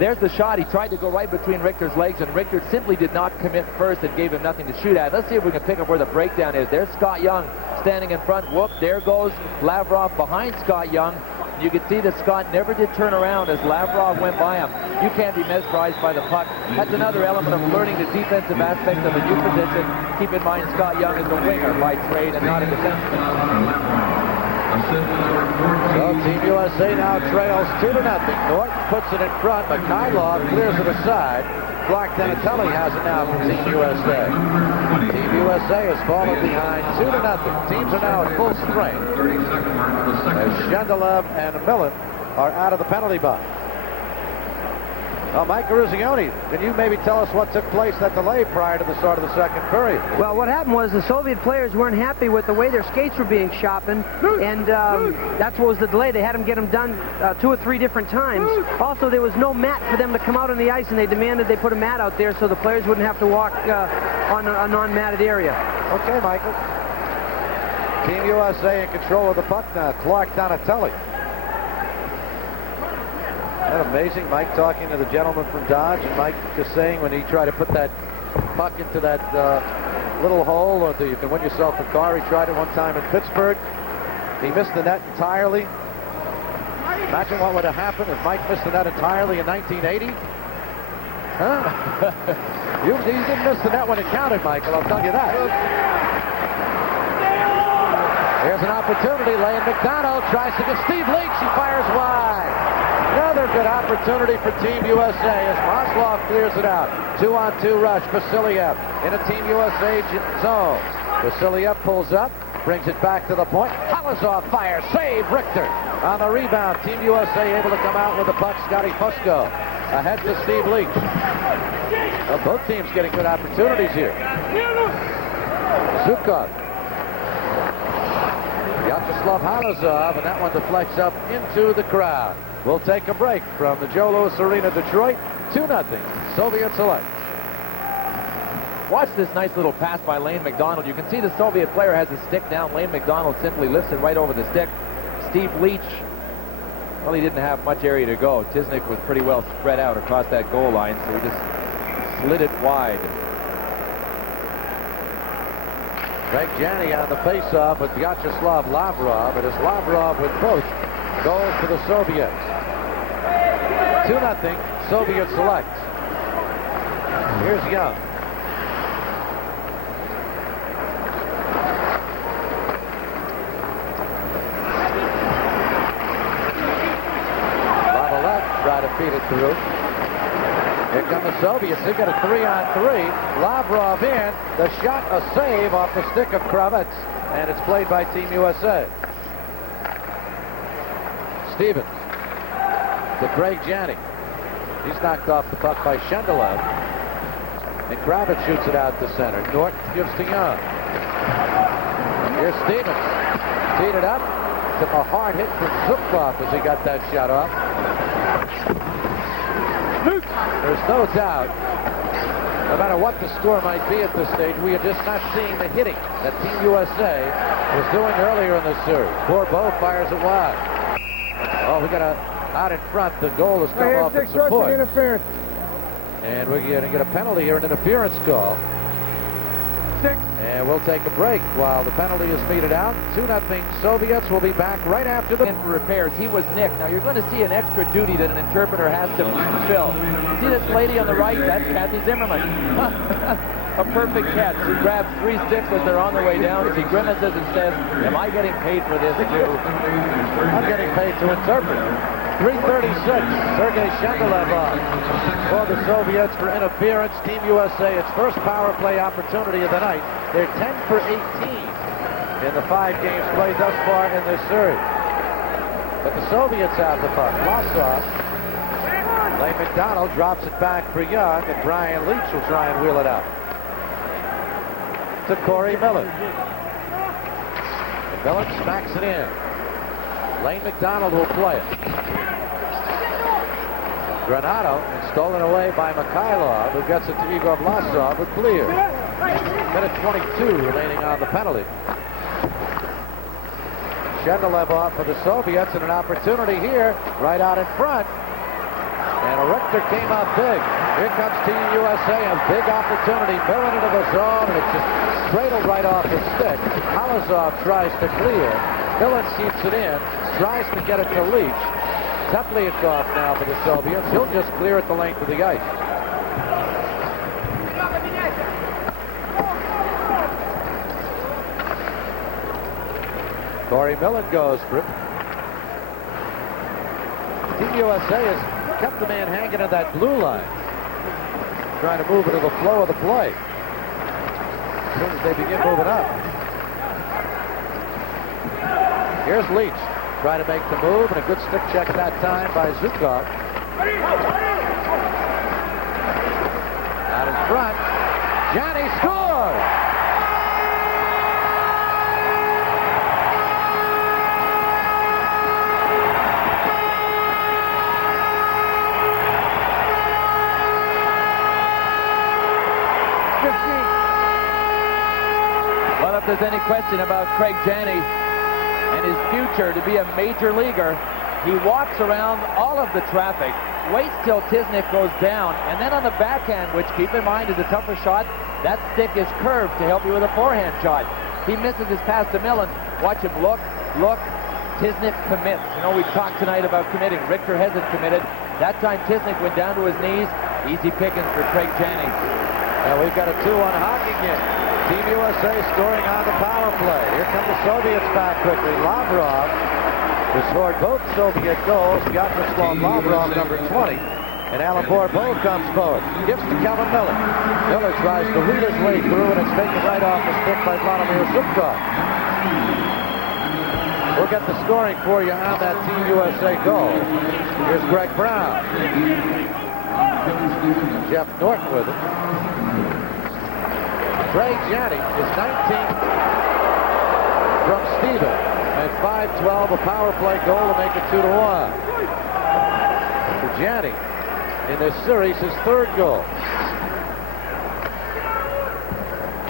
There's the shot. He tried to go right between Richter's legs, and Richter simply did not commit first and gave him nothing to shoot at. Let's see if we can pick up where the breakdown is. There's Scott Young standing in front. Whoop, there goes Lavrov behind Scott Young. You can see that Scott never did turn around as Lavrov went by him. You can't be mesmerized by the puck. That's another element of learning the defensive aspect of a new position. Keep in mind, Scott Young is a winger by trade and not a defenseman. So Team USA now trails 2-0. Norton puts it in front. Mikhailov clears it aside. Clark Donatelli has it now for Team USA. Team USA has fallen behind 2-0. Teams are now at full strength as Shendelev and Millen are out of the penalty box. Mike Eruzione, can you maybe tell us what took place that delay prior to the start of the second period? Well, what happened was the Soviet players weren't happy with the way their skates were being sharpened, and that's what was the delay. They had them get them done 2 or 3 different times. Also, there was no mat for them to come out on the ice, and they demanded they put a mat out there so the players wouldn't have to walk on a non-matted area. Okay, Michael. Team USA in control of the puck now. Clark Donatelli. Isn't that amazing? Mike talking to the gentleman from Dodge, and Mike just saying when he tried to put that puck into that little hole, or you can win yourself a car. He tried it one time in Pittsburgh. He missed the net entirely. Imagine what would have happened if Mike missed the net entirely in 1980. Huh? You didn't miss the net when it counted, Michael, I'll tell you that. Here's an opportunity. Lane McDonald tries to get Steve Leach. He fires wide. Another good opportunity for Team USA as Maslov clears it out. 2-on-2 rush. Vasiliev in a Team USA zone. Vasiliev pulls up, brings it back to the point. Halazov fires. Save Richter. On the rebound, Team USA able to come out with the puck. Scotty Fusco ahead to Steve Leach. Well, both teams getting good opportunities here. Zukov. Vyacheslav Halazov, and that one deflects up into the crowd. We'll take a break from the Joe Louis Arena, Detroit. 2-0, Soviet select. Watch this nice little pass by Lane McDonald. You can see the Soviet player has his stick down. Lane McDonald simply lifts it right over the stick. Steve Leach, well, he didn't have much area to go. Tisnik was pretty well spread out across that goal line, so he just slid it wide. Greg Janney on the faceoff with Vyacheslav Lavrov. It is Lavrov with both goals for the Soviets. 2-0, Soviet select. Here's Young. Lavalette try to feed it through. Here come the Soviets. They got a 3-on-3. Lavrov in. The shot, a save off the stick of Kravets. And it's played by Team USA. Stevens to Craig Janney. He's knocked off the puck by Shendelev. And Kravitz shoots it out to center. Norton gives to Young. Here's Stevens. Teed it up. Took a hard hit from Zukov as he got that shot off. There's no doubt, no matter what the score might be at this stage, we are just not seeing the hitting that Team USA was doing earlier in the series. Bourbeau fires it wide. Oh, we got out in front. The goal has come off at support. Interference. And we're going to get a penalty here, an interference call. 6. And we'll take a break while the penalty is meted out. 2-0 Soviets. Will be back right after the... In for repairs, he was nicked. Now you're going to see an extra duty that an interpreter has to fulfill. See this lady on the right? That's Kathy Zimmerman. A perfect catch. She grabs 3 sticks as they're on their way down. She grimaces and says, "Am I getting paid for this too?" I'm getting paid to interpret. 3:36. Sergei Shendelev on for the Soviets for interference. Team USA, its first power play opportunity of the night. They're 10 for 18 in the 5 games played thus far in this series. But the Soviets have the puck. Lossoff. Lane McDonald drops it back for Young, and Brian Leach will try and wheel it out to Corey Miller. And Miller smacks it in. Lane McDonald will play it. Granato, and stolen away by Mikhailov, who gets it to Igor Vlasov, who clears. Minute 22 remaining on the penalty. Shendelev off for the Soviets, and an opportunity here, right out in front. And Richter came up big. Here comes Team USA, a big opportunity. Milling into the zone, and it's just cradled right off his stick. Halazov tries to clear. Millen keeps it in, tries to get it to Leach. Tepliakov now for the Soviets. He'll just clear it the length of the ice. Corey Millen goes for it. Team USA has kept the man hanging in that blue line, trying to move into the flow of the play. As soon as they begin moving up. Here's Leach trying to make the move, and a good stick check that time by Zukov. front. Janney scores! Well, if there's any question about Craig Janney and his future to be a major leaguer, he walks around all of the traffic, waits till Tisnick goes down, and then on the backhand, which, keep in mind, is a tougher shot, that stick is curved to help you with a forehand shot. He misses his pass to Millen. Watch him look. Tisnick commits. You know, we talked tonight about committing. Richter hasn't committed. That time Tisnick went down to his knees. Easy pickings for Craig Janney. Now we've got a 2-1 hockey game. Team USA scoring on the power play. Here come the Soviets back quickly. Lavrov, who scored both Soviet goals, got the small Lavrov, number 20. And Alan Bourbeau comes forward. Gives to Kevin Miller. Miller tries to lead his way through, and it's taken right off the stick by Vladimir Zubkov. We'll get the scoring for you on that Team USA goal. Here's Greg Brown. Jeff Norton with him. Craig Janney is 19th from Steven. And 5-12, a power play goal to make it 2-1. For Janney, in this series, his third goal.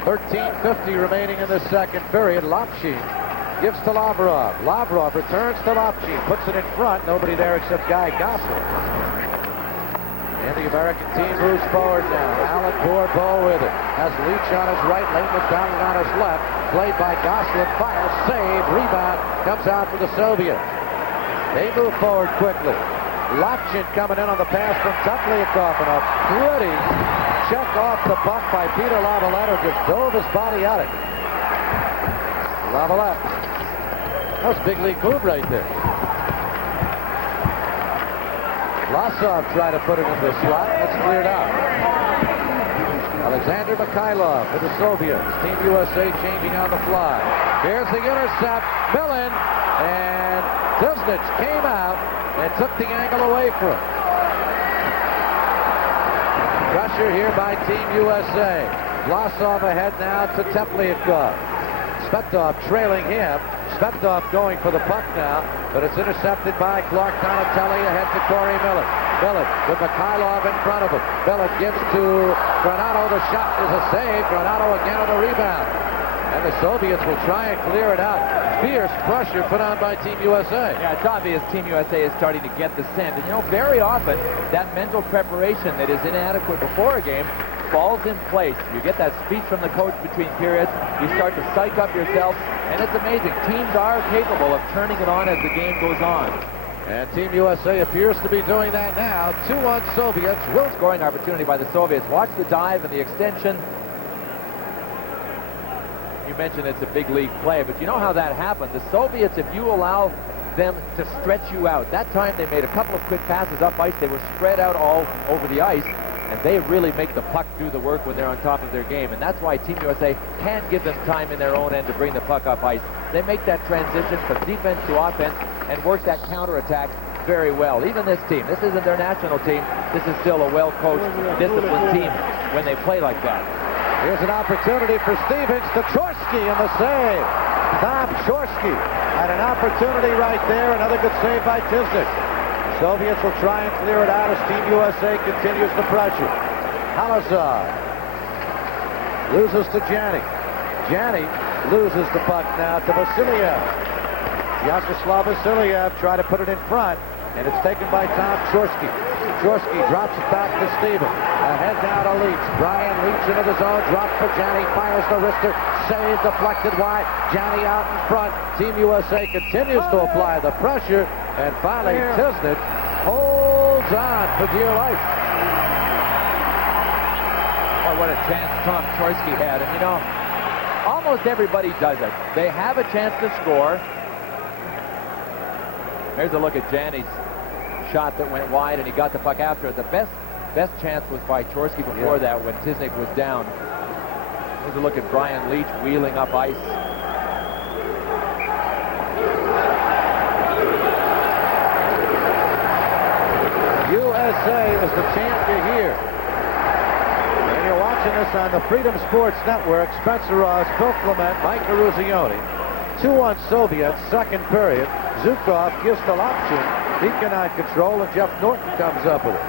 13:50 remaining in the second period. Lopchin gives to Lavrov. Lavrov returns to Lopchin, puts it in front. Nobody there except Guy Gosselin. And the American team moves forward now. Alan Bourbeau with it. Has Leach on his right, Leighton McDonald on his left. Played by Gosselin, fires, save, rebound, comes out for the Soviets. They move forward quickly. Lopchin coming in on the pass from Tupliakov, and a pretty check off the puck by Peter Lavalette, who just dove his body at it. Lavalette. That was a big league move right there. Vlasov tried to put it in the slot, and it's cleared out. Alexander Mikhailov for the Soviets. Team USA changing on the fly. Here's the intercept. Millen, and Tisnick came out and took the angle away from him. Pressure here by Team USA. Vlasov ahead now to Tepliakov. Svetov trailing him. Svetov going for the puck now, but it's intercepted by Clark Donatelli ahead to Corey Millen. Millen with Mikhailov in front of him. Millen gives to Granato. The shot is a save. Granato again on the rebound. And the Soviets will try and clear it out. Fierce pressure put on by Team USA. Yeah, it's obvious Team USA is starting to get the scent. And, you know, very often that mental preparation that is inadequate before a game falls in place. You get that speech from the coach between periods. You start to psych up yourself, and it's amazing. Teams are capable of turning it on as the game goes on. And Team USA appears to be doing that now. 2-1 Soviets. Will scoring opportunity by the Soviets. Watch the dive and the extension. You mentioned it's a big league play, but you know how that happened. The Soviets, if you allow them to stretch you out, that time they made a couple of quick passes up ice. They were spread out all over the ice. And they really make the puck do the work when they're on top of their game. And that's why Team USA can't give them time in their own end to bring the puck up ice. They make that transition from defense to offense and work that counterattack very well. Even this team, this isn't their national team. This is still a well-coached, disciplined team when they play like that. Here's an opportunity for Stevens to Chorsky in the save. Tom Chorsky had an opportunity right there. Another good save by Tisnick. Soviets will try and clear it out as Team USA continues the pressure. Halazar loses to Janney. Janney loses the puck now to Vasiliev. Vyacheslav Vasiliev tried to put it in front, and it's taken by Tom Chorsky. Chorsky drops it back to Steven. Ahead now to Leach. Brian Leach into the zone, drops for Janney, fires the wrister, save deflected wide. Janney out in front. Team USA continues to apply the pressure, and finally Tisnick holds on for dear life. Oh, what a chance Tom Chorsky had. And, you know, almost everybody does it. They have a chance to score. Here's a look at Janney's shot that went wide, and he got the puck after it. The best chance was by Chorsky before that when Tisnick was down. Here's a look at Brian Leach wheeling up ice. USA is the champion here. And you're watching watching this on the Freedom Sports Network. Spencer Ross, Phil Clement, Mike Eruzione. 2-1 Soviets, second period. Zukov gives to Lapshin. He cannot control, and Jeff Norton comes up with it.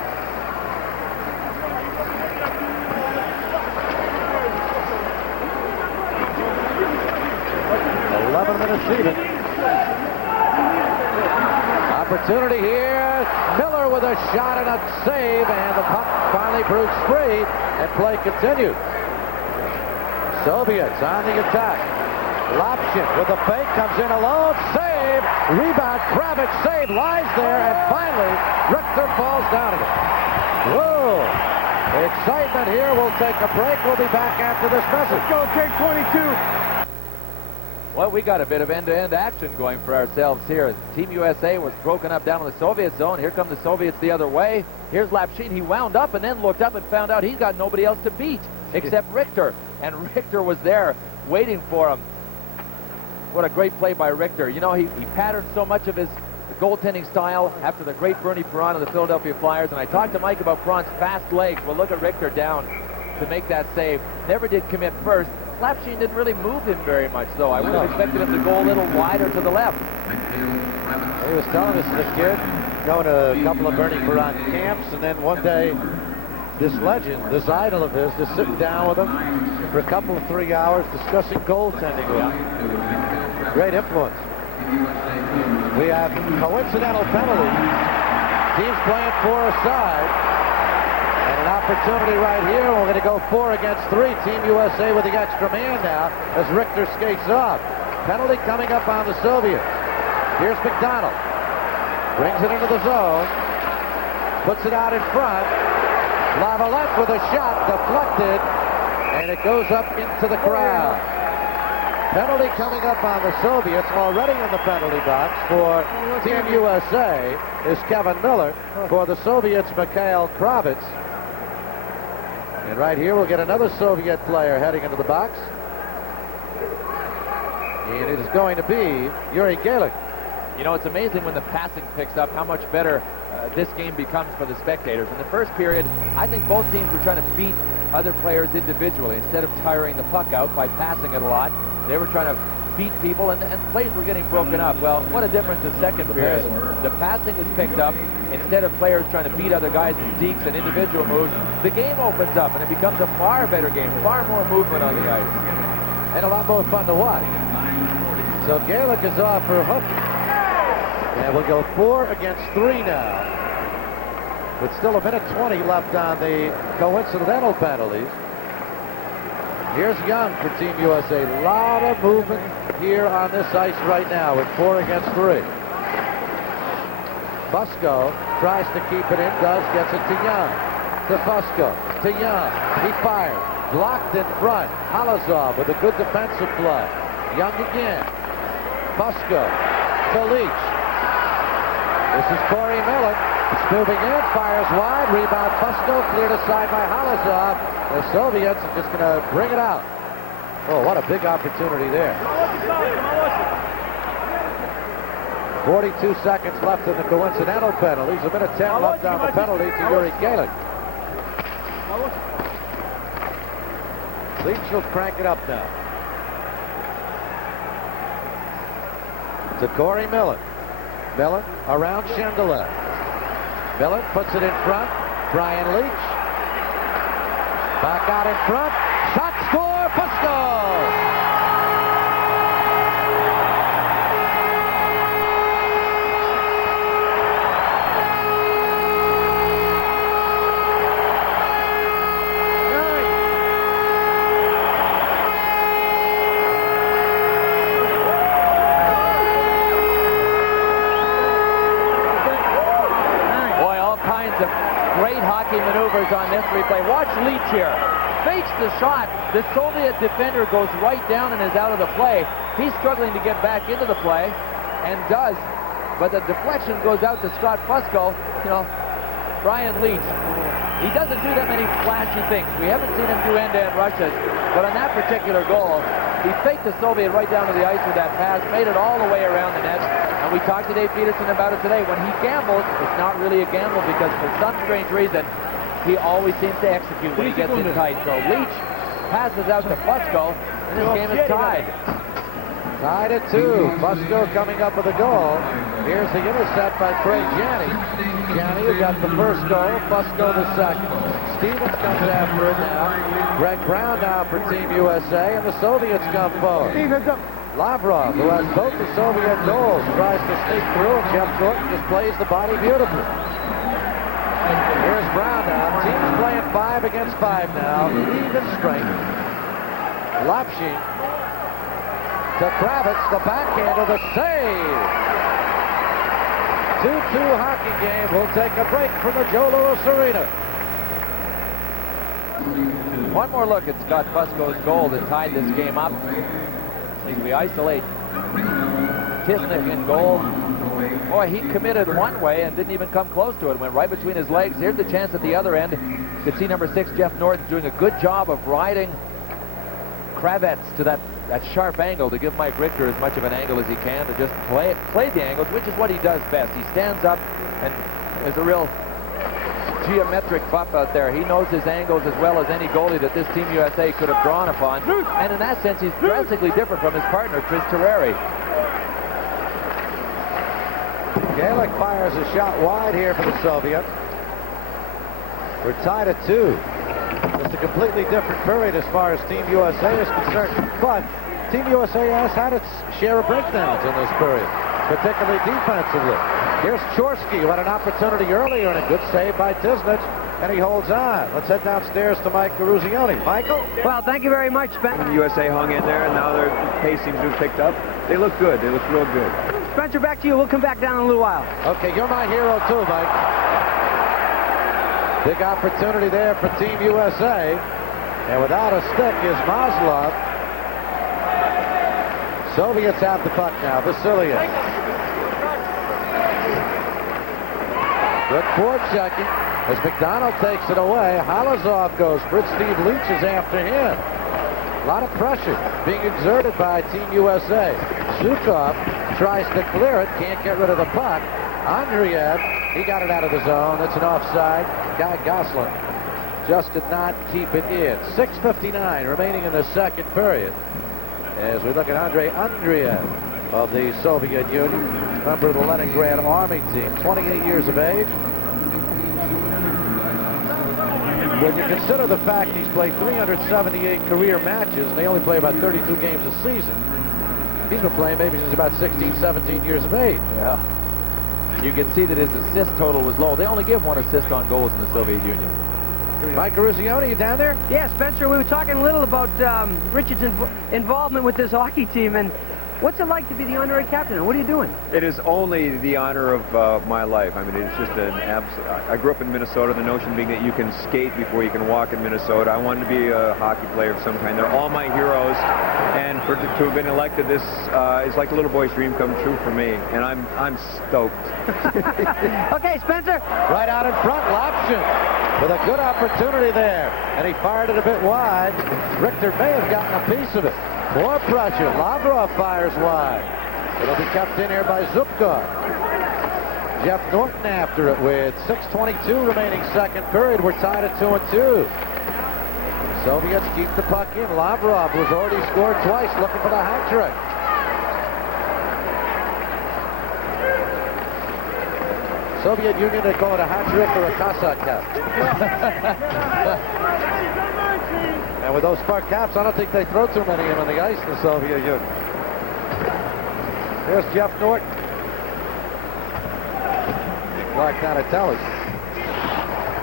Even. Opportunity here. Miller with a shot and a save, and the puck finally proves free, and play continued. Soviets on the attack. Lapshin with a fake, comes in alone, save, rebound, Kravitz, save, lies there, and finally Richter falls down again. Whoa! Excitement here. We'll take a break. We'll be back after this message. Let's go, take 22. Well, we got a bit of end-to-end action going for ourselves here. Team USA was broken up down in the Soviet zone. Here come the Soviets the other way. Here's Lapshin. He wound up and then looked up and found out he's got nobody else to beat except Richter. And Richter was there waiting for him. What a great play by Richter. You know, he patterned so much of his goaltending style after the great Bernie Perron of the Philadelphia Flyers. And I talked to Mike about Perron's fast legs. Well, look at Richter down to make that save. Never did commit first. Lapshin didn't really move him very much, though. I would have expected him to go a little wider to the left. He was telling us, this kid, going to a couple of Bernie Perron camps, and then one day, this legend, this idol of his, just sitting down with him for a couple of 3 hours discussing goaltending with him. Great influence. We have coincidental penalties. Teams playing 4 aside. And an opportunity right here. We're going to go 4 against 3. Team USA with the extra man now as Richter skates off. Penalty coming up on the Soviets. Here's McDonald. Brings it into the zone. Puts it out in front. Lavalette with a shot deflected. And it goes up into the crowd. Penalty coming up on the Soviets. Already in the penalty box for Team USA is Kevin Miller. For the Soviets, Mikhail Kravitz. And right here, we'll get another Soviet player heading into the box. And it is going to be Yuri Galik. You know, it's amazing when the passing picks up how much better this game becomes for the spectators. In the first period, I think both teams were trying to beat other players individually. Instead of tiring the puck out by passing it a lot, they were trying to beat people, and plays were getting broken up. Well, what a difference the second period. The passing is picked up. Instead of players trying to beat other guys in deeks and individual moves, the game opens up, and it becomes a far better game, far more movement on the ice. And a lot more fun to watch. So Galik is off for a hook. And we'll go 4 against 3 now. With still 1:20 left on the coincidental penalties. Here's Young for Team USA. A lot of movement here on this ice right now with 4 against 3. Fusco tries to keep it in, gets it to Young. To Fusco, to Young. He fires. Blocked in front. Halazov with a good defensive play. Young again. Fusco to Leach. This is Corey Miller. It's moving in, fires wide, rebound Fusco, cleared aside by Halazov. The Soviets are just going to bring it out. Oh, what a big opportunity there. 42 seconds left in the coincidental penalties. 1:10 left on the penalty to Yuri Galik. Leach will crank it up now. To Corey Miller. Miller around Schendelet. Miller puts it in front. Brian Leach. Back out in front. Shot, score, Fusco! Maneuvers on this replay. Watch Leach here. Fakes the shot. The Soviet defender goes right down and is out of the play. He's struggling to get back into the play and does, but the deflection goes out to Scott Fusco. You know, Brian Leach, he doesn't do that many flashy things. We haven't seen him do end-to-end rushes, but on that particular goal, he faked the Soviet right down to the ice with that pass, made it all the way around the net. And we talked to Dave Peterson about it today. When he gambles, it's not really a gamble because for some strange reason, he always seems to execute when he gets in tight. So Leach passes out to Fusco, and this game is tied. Tied at 2. Fusco coming up with a goal. Here's the intercept by Craig Janney. Janney who got the first goal, Fusco the second. Stevens comes after it now. Greg Brown now for Team USA, and the Soviets come forward. Lavrov, who has both the Soviet goals, tries to sneak through, and Jeff Norton just plays the body beautifully. Here's Brown now. Teams playing 5 against 5 now. Even strength. Lapshin to Kravitz, the backhand of the save. 2-2 hockey game. We'll take a break from the Joe Louis Arena. One more look at Scott Fusco's goal that tied this game up. We isolate Tisnik in goal. Boy, he committed one way and didn't even come close to it. Went right between his legs. Here's the chance at the other end. You can see number 6, Jeff Norton, doing a good job of riding Kravitz to that sharp angle to give Mike Richter as much of an angle as he can to just play the angles, which is what he does best. He stands up and is a real geometric buff out there. He knows his angles as well as any goalie that this Team USA could have drawn upon. And in that sense, he's drastically different from his partner, Chris Terreri. Galick fires a shot wide here for the Soviets. We're tied at 2. It's a completely different period as far as Team USA is concerned. But Team USA has had its share of breakdowns in this period, particularly defensively. Here's Chorsky, who had an opportunity earlier and a good save by Tisnich, and he holds on. Let's head downstairs to Mike Garuzioni. Michael? Well, thank you very much, Spencer. USA hung in there, and now their pace seems to have picked up. They look good. They look real good. Spencer, back to you. We'll come back down in a little while. Okay, you're my hero too, Mike. Big opportunity there for Team USA. And without a stick is Maslov. Soviets have the puck now. Vassiliev. Good forechecking as McDonald takes it away. Halazov goes for it. Steve Leach is after him. A lot of pressure being exerted by Team USA. Zukov tries to clear it. Can't get rid of the puck. Andreev, he got it out of the zone. It's an offside. Guy Goslin just did not keep it in. 6:59 remaining in the second period. As we look at Andrei Andreev of the Soviet Union, member of the Leningrad Army team, 28 years of age. When you consider the fact he's played 378 career matches, and they only play about 32 games a season, he's been playing maybe since about 16, 17 years of age. Yeah. You can see that his assist total was low. They only give 1 assist on goals in the Soviet Union. Mike Garuzioni, you down there? Yeah, Spencer, we were talking a little about Richard's involvement with this hockey team, and what's it like to be the honorary captain, and what are you doing? It is only the honor of my life. I mean, it's just an absolute... I grew up in Minnesota, the notion being that you can skate before you can walk in Minnesota. I wanted to be a hockey player of some kind. They're all my heroes, and to have been elected, this is like a little boy's dream come true for me, and I'm stoked. Okay, Spencer. Right out in front, Lapshin with a good opportunity there, and he fired it a bit wide. Richter may have gotten a piece of it. More pressure. Lavrov fires wide. It'll be kept in here by Zubkov. Jeff Norton after it with 6:22 remaining second period. We're tied at 2-2. Soviets keep the puck in. Lavrov, who's already scored twice, looking for the hat trick. Soviet Union, they call it a hat trick or a Cossack cap. And with those spark caps, I don't think they throw too many of them on the ice in the Soviet Union. There's Jeff Norton. Clark Donatelli.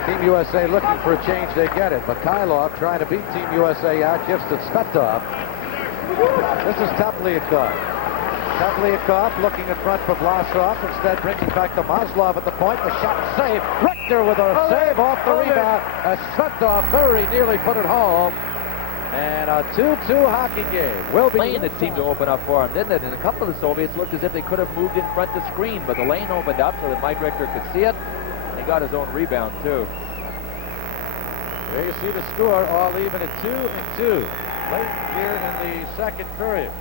Team USA looking for a change, they get it. Mikhailov trying to beat Team USA out, gives to Svetov. This is Teplyakov. Teplyakov looking in front for Vlasov, instead brings it back to Maslov at the point. The shot save. Richter with a save off the rebound. Svetov very nearly put it home. And a 2-2 hockey game will be... Lane that seemed to open up for him, didn't it? And a couple of the Soviets looked as if they could have moved in front to screen, but the lane opened up so that Mike Richter could see it. And he got his own rebound, too. There you see the score, all even at 2-2. Late here in the second period.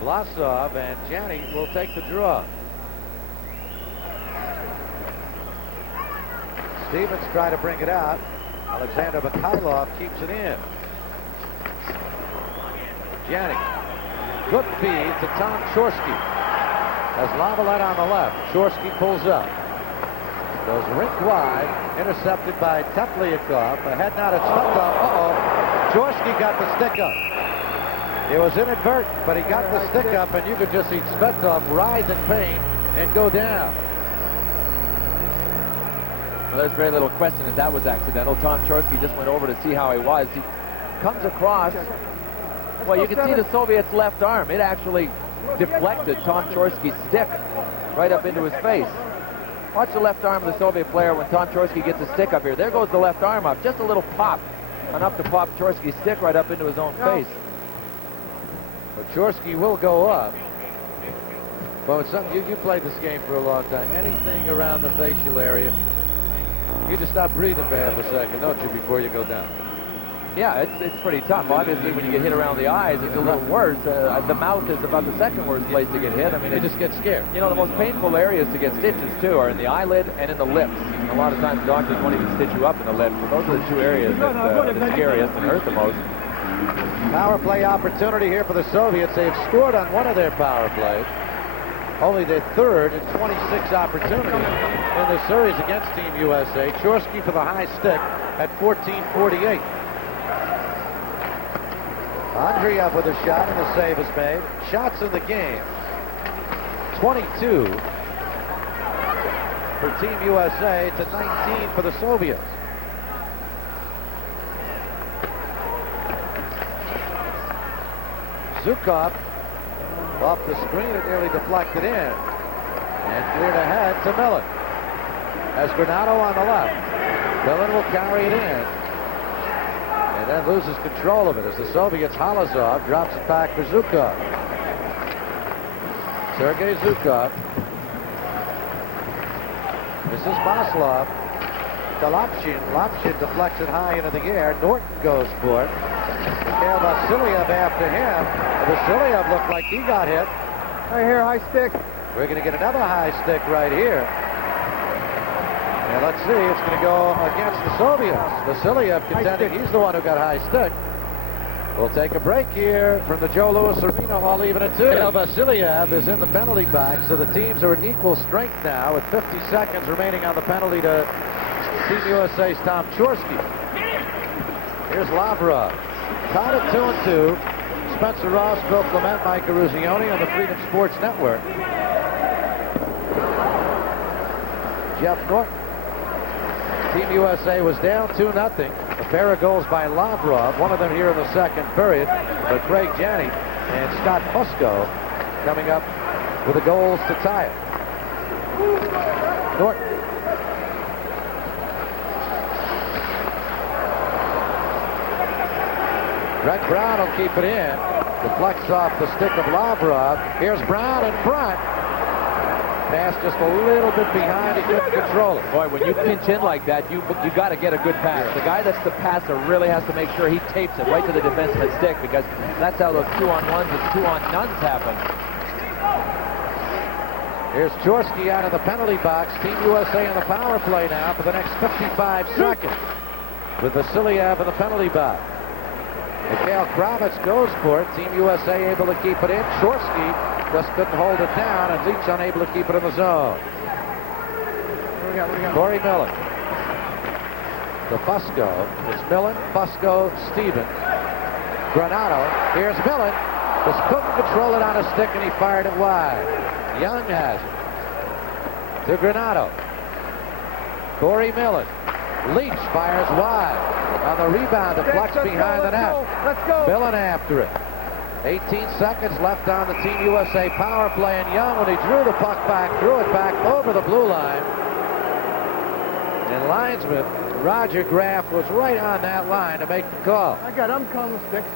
Vlasov and Janney will take the draw. Stevens try to bring it out. Alexander Mikhailov keeps it in. Janik. Good feed to Tom Chorsky. Has Lavalette on the left. Chorsky pulls up. Goes rink wide. Intercepted by Tepliakov. Ahead now to Svetov. Uh-oh. Chorsky got the stick up. It was inadvertent, but he got the stick up, and you could just see Svetov writhe in pain and go down. Well, there's very little question that that was accidental. Tom Chorsky just went over to see how he was. He comes across. Well, you can see the Soviets' left arm. It actually deflected Tom Chorsky's stick right up into his face. Watch the left arm of the Soviet player when Tom Chorsky gets a stick up here. There goes the left arm up. Just a little pop. Enough to pop Chorsky's stick right up into his own face. But Chorsky will go up. Well, it's something you played this game for a long time. Anything around the facial area, you just stop breathing for half a second, don't you, before you go down? Yeah, it's pretty tough. Obviously, when you get hit around the eyes, it's a little worse. The mouth is about the second worst place to get hit. I mean, you just get scared. You know, the most painful areas to get stitches, too, are in the eyelid and in the lips. And a lot of times, doctors won't even stitch you up in the lips. But those are the two areas that are the scariest and hurt the most. Power play opportunity here for the Soviets. They've scored on one of their power plays. Only their third in 26 opportunities in the series against Team USA. Chorsky for the high stick at 14:48. Andreev with a shot, and the save is made. Shots in the game, 22 for Team USA to 19 for the Soviets. Zukov off the screen, it nearly deflected in and cleared ahead to Millen. As Granado on the left. Millen will carry it in and then loses control of it as the Soviets. Halazov drops it back for Zukov. Sergei Zukov. This is Maslov to Lapshin. Lapshin deflects it high into the air. Norton goes for it. Mikhail Vasilyev after him. Vasilyev looked like he got hit. Right here, high stick. We're going to get another high stick right here. And let's see, it's going to go against the Soviets. Vasilyev contending he's the one who got high stick. We'll take a break here from the Joe Louis Arena. I'll leave it at 2. Vasilyev is in the penalty box, so the teams are at equal strength now with 50 seconds remaining on the penalty to Team USA's Tom Chorsky. Here's Lavrov. Tied at 2-2. Spencer Ross, Bill Clement, Mike Garuzioni on the Freedom Sports Network. Jeff Norton. Team USA was down 2-0. A pair of goals by Lavrov, one of them here in the second period. But Craig Janney and Scott Fusco coming up with the goals to tie it. Norton. Brett Brown will keep it in. Deflects off the stick of Lavrov. Here's Brown in front. Pass just a little bit behind. He couldn't control it. Boy, when you pinch in like that, you got to get a good pass. The guy that's the passer really has to make sure he tapes it right to the defenseman's stick, because that's how those 2-on-1s and 2-on-nones happen. Here's Chorsky out of the penalty box. Team USA in the power play now for the next 55 seconds with Vasilyev in the penalty box. Mikhail Kravitz goes for it. Team USA able to keep it in. Chorsky just couldn't hold it down, and Leach unable to keep it in the zone. Corey Millen. To Fusco. It's Millen, Fusco, Stevens. Granado. Here's Millen. Just couldn't control it on a stick, and he fired it wide. Young has it. To Granado. Corey Millen. Leach fires wide. On the rebound, deflects behind the net. Let's go. Millen after it. 18 seconds left on the Team USA power play, and Young, when he drew the puck back, threw it back over the blue line. And linesman Roger Graff was right on that line to make the call. I'm calling the sticks.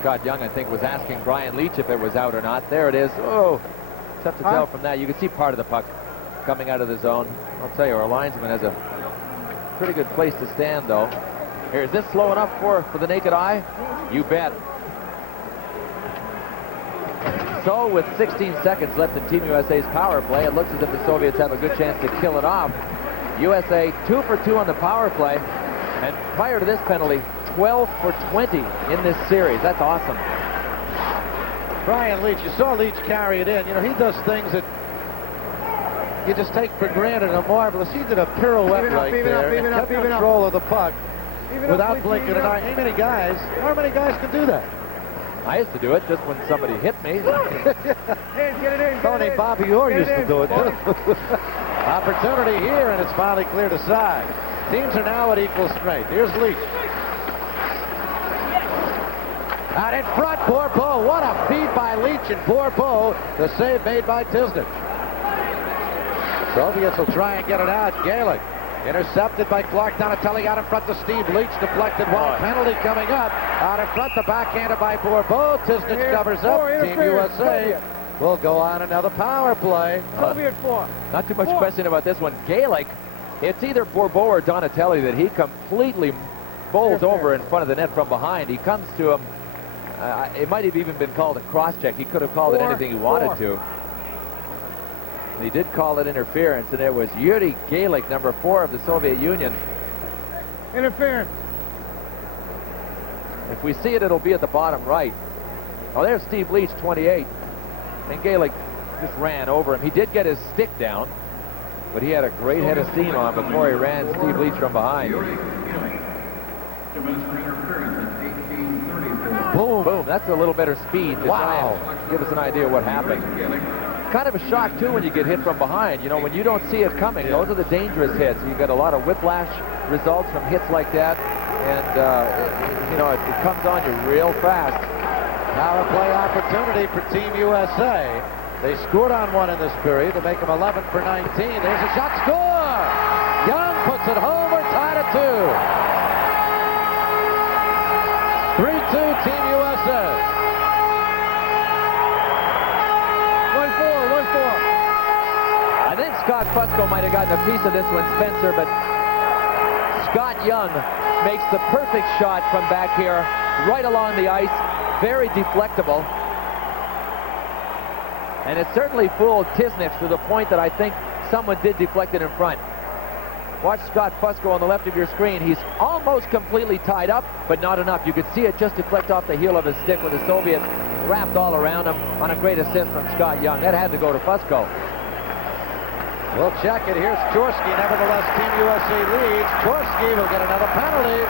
Scott Young, I think, was asking Brian Leach if it was out or not. There it is. Oh, it's tough to tell from that. You can see part of the puck coming out of the zone. I'll tell you, our linesman has a pretty good place to stand, though. Here, is this slow enough for the naked eye? You bet. So with 16 seconds left in Team USA's power play, it looks as if the Soviets have a good chance to kill it off. USA 2 for 2 on the power play, and prior to this penalty, 12 for 20 in this series. That's awesome. Brian Leach, you saw Leach carry it in. You know, he does things that you just take for granted and are marvelous. He did a pirouette right there and kept control of the puck without blinking an eye. How many guys can do that? I used to do it just when somebody hit me. Tony Bobby Orr used to do it too. Opportunity here, and it's finally cleared aside. Teams are now at equal strength. Here's Leach. Out in front, Bourbeau. What a feed by Leach and Bourbeau. The save made by Tisnich. Soviets will try and get it out. Gaelic intercepted by Clark. Donatelli out in front to Steve Leach. Deflected one. Penalty coming up. Out in front, the backhanded by Bourbeau. Tisnich covers up. Team USA will go on another power play. Soviet 4. Not too much question about this one. Gaelic, it's either Bourbeau or Donatelli that he completely bowls over in front of the net from behind. He comes to him. It might have even been called a cross-check. He could have called it anything he wanted to. He did call it interference, and it was Yuri Gaelic, number 4 of the Soviet Union. Interference. If we see it, it'll be at the bottom right. Oh, there's Steve Leach, 28. And Gaelic just ran over him. He did get his stick down, but he had a great head of steam on before he ran Steve Leach from behind. Boom, boom. That's a little better speed to try and give us an idea what happened. Kind of a shock, too, when you get hit from behind. You know, when you don't see it coming, those are the dangerous hits. You get a lot of whiplash results from hits like that, and, you know, it comes on you real fast. Power play opportunity for Team USA. They scored on one in this period to make them 11 for 19. There's a shot. Score! Young puts it home. We're tied at 2. 3-2 Team USA. 1-4. I think Scott Fusco might have gotten a piece of this one, Spencer, but Scott Young makes the perfect shot from back here, right along the ice, very deflectable. And it certainly fooled Tisnich to the point that I think someone did deflect it in front. Watch Scott Fusco on the left of your screen. He's almost completely tied up, but not enough. You could see it just deflect off the heel of his stick with the Soviet wrapped all around him on a great assist from Scott Young. That had to go to Fusco. We'll check it. Here's Chorsky. Nevertheless, Team USA leads. Chorsky will get another penalty.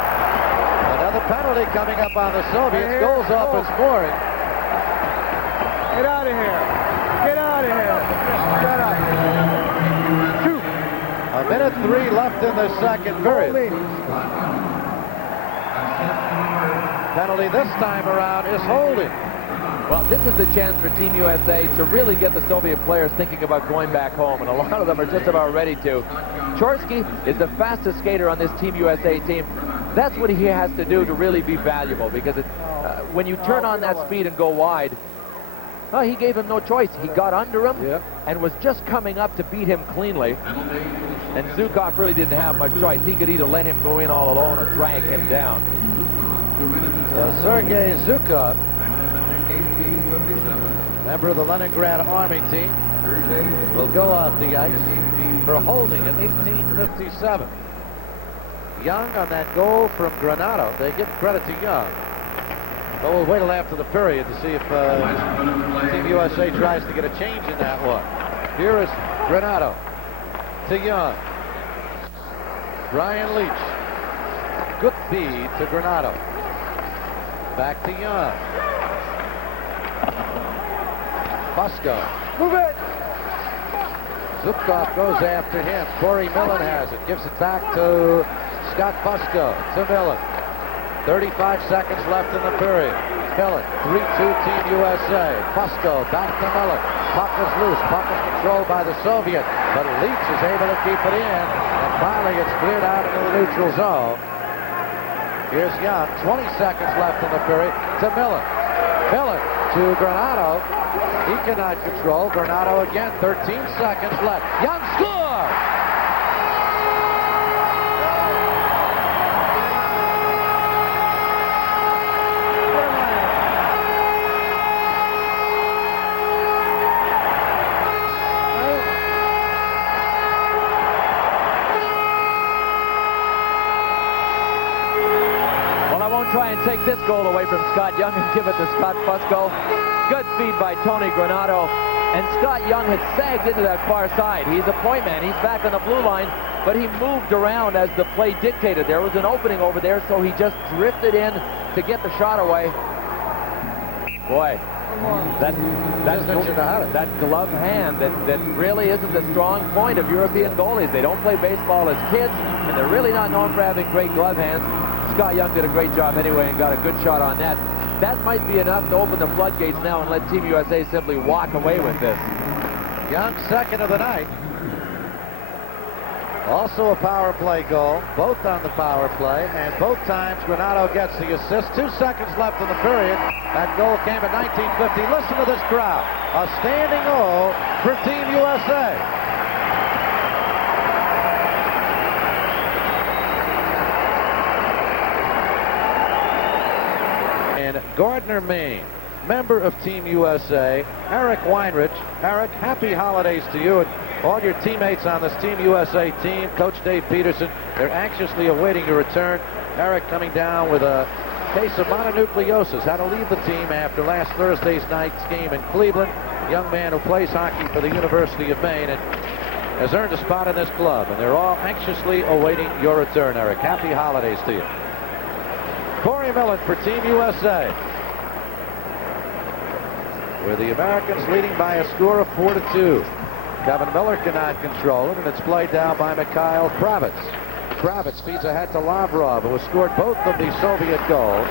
Another penalty coming up on the Soviets. Goals off his scoring. Get out of here. Get out of here. Shut up. Shoot. A minute 3 left in the second period. Penalty this time around is holding. Well, this is the chance for Team USA to really get the Soviet players thinking about going back home, and a lot of them are just about ready to. Chorsky is the fastest skater on this Team USA team. That's what he has to do to really be valuable, because when you turn on that speed and go wide, well, he gave him no choice. He got under him and was just coming up to beat him cleanly. And Zukov really didn't have much choice. He could either let him go in all alone or drag him down. Sergei Zukov, member of the Leningrad Army team, will go off the ice for holding in 1857. Young on that goal from Granato. They give credit to Young. But we'll wait till after the period to see if Team USA tries to get a change in that one. Here is Granato to Young. Brian Leach. Good feed to Granato. Back to Young. Fusco. Move it! Zukov goes after him. Corey Millen has it. Gives it back to Scott Fusco. To Millen. 35 seconds left in the period. Millen, 3-2 Team USA. Fusco back to Millen. Puck is loose. Puck is controlled by the Soviet. But Leach is able to keep it in. And finally it's cleared out into the neutral zone. Here's Young. 20 seconds left in the period. To Millen. Millen to Granato. He cannot control. Granato again. 13 seconds left. Young score! this goal away from Scott Young and give it to Scott Fusco. Good feed by Tony Granato. And Scott Young had sagged into that far side. He's a point man. He's back on the blue line, but he moved around as the play dictated. There was an opening over there, so he just drifted in to get the shot away. Boy, that glove hand that really isn't the strong point of European goalies. They don't play baseball as kids, and they're really not known for having great glove hands. Scott Young did a great job anyway and got a good shot on net. That might be enough to open the floodgates now and let Team USA simply walk away with this. Young's second of the night. Also a power play goal, both on the power play, and both times Granato gets the assist. 2 seconds left in the period. That goal came in 1950. Listen to this crowd. A standing O for Team USA. And Gardner Maine, member of Team USA, Eric Weinrich. Eric, happy holidays to you and all your teammates on this Team USA team. Coach Dave Peterson, they're anxiously awaiting your return. Eric coming down with a case of mononucleosis. Had to leave the team after last Thursday's night's game in Cleveland. Young man who plays hockey for the University of Maine and has earned a spot in this club. And they're all anxiously awaiting your return, Eric. Happy holidays to you. Corey Millen for Team USA. With the Americans leading by a score of 4-2. Kevin Miller cannot control it, and it's played down by Mikhail Kravitz. Kravitz feeds ahead to Lavrov, who has scored both of the Soviet goals.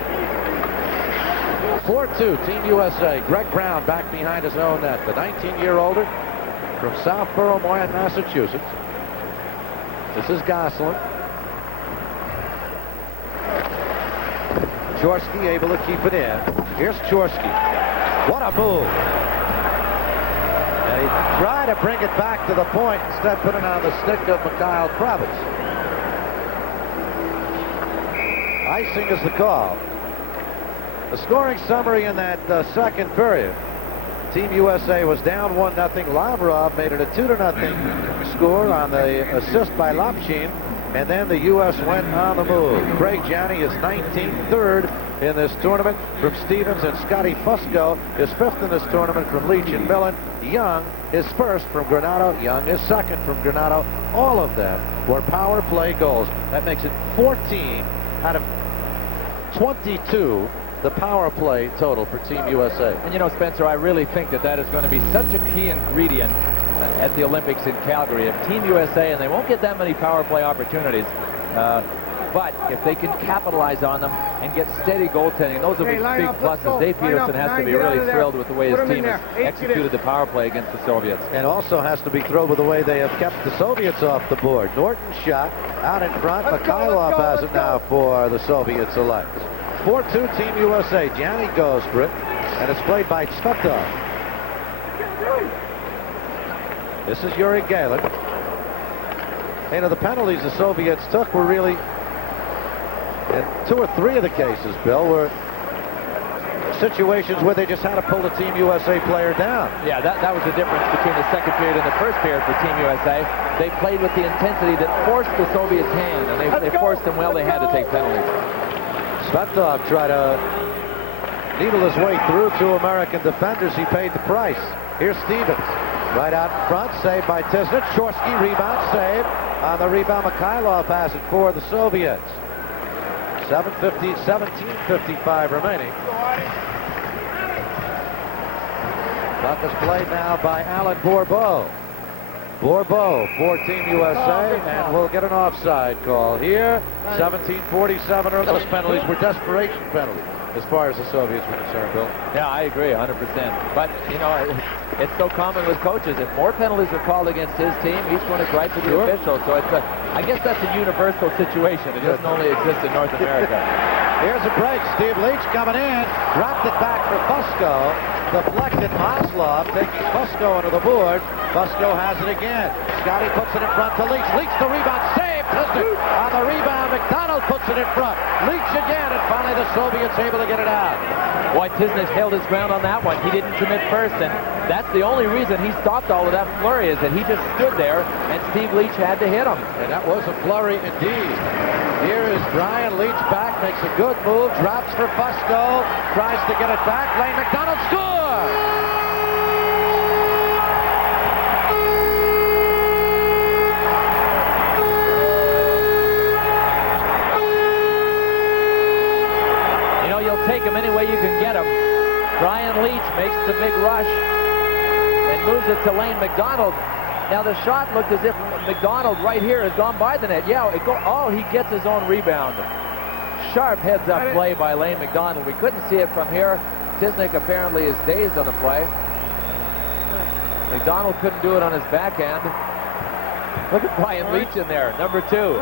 4-2, Team USA. Greg Brown back behind his own net. The 19-year-older from Southborough, Moyon, Massachusetts. This is Gosselin. Chorsky able to keep it in. Here's Chorsky. What a move. And he tried to bring it back to the point, instead put it on the stick of Mikhail Kravitz. Icing is the call. The scoring summary in that second period. Team USA was down 1-0. Lavrov made it a 2-0 score on the assist by Lapchin. And then the U.S. went on the move. Craig Janney is 19th, third in this tournament from Stevens, and Scotty Fusco is fifth in this tournament from Leach and Millen. Young is first from Granato. Young is second from Granato. All of them were power play goals. That makes it 14 out of 22, the power play total for Team USA. And you know, Spencer, I really think that is going to be such a key ingredient at the Olympics in Calgary. If Team USA, and they won't get that many power play opportunities, but if they can capitalize on them and get steady goaltending, those will be big pluses. Dave Peterson has to be really thrilled with the way his team has executed the power play against the Soviets. And also has to be thrilled with the way they have kept the Soviets off the board. Norton's shot out in front. Mikhailov has it now for the Soviet select. 4-2 Team USA. Gianni goes for it, and it's played by Tsvetov. This is Yuri Galen. And the penalties the Soviets took were really, in 2 or 3 of the cases, Bill, were situations where they just had to pull the Team USA player down. Yeah, that was the difference between the second period and the first period for Team USA. They played with the intensity that forced the Soviets' hand, and they forced them well. They had to take penalties. Tsvetov tried to needle his way through 2 American defenders. He paid the price. Here's Stevens. Right out in front, saved by Tisnett. Chorsky, rebound, save. On the rebound, Mikhailov has it for the Soviets. 17:55 remaining. Puck is played now by Alan Bourbeau. Bourbeau for Team USA, and we'll get an offside call here. 17:47. Those penalties were desperation penalties as far as the Soviets were concerned, Bill. Yeah, I agree 100%. But, you know, it's so common with coaches. If more penalties are called against his team, he's going to gripe to the officials. So I guess that's a universal situation. It doesn't only exist in North America. Here's a break. Steve Leach coming in. Dropped it back for Fusco. Deflected Maslov, taking Fusco into the board. Fusco has it again. Scotty puts it in front to Leach. Leach the rebound. Save! Tisnett on the rebound. McDonald puts it in front. Leach again, and finally the Soviets able to get it out. Boy, Tisnick held his ground on that one. He didn't commit first, and that's the only reason he stopped all of that flurry, is that he just stood there, and Steve Leach had to hit him. And that was a flurry indeed. Here is Brian Leach back, makes a good move, drops for Fusco, tries to get it back. Lane McDonald scores! Take him any way you can get him. Brian Leach makes the big rush and moves it to Lane McDonald. Now the shot looked as if McDonald right here has gone by the net. Yeah, he gets his own rebound. Sharp heads-up play by Lane McDonald. We couldn't see it from here. Tisnick apparently is dazed on the play. McDonald couldn't do it on his backhand. Look at Brian Leach in there, number 2.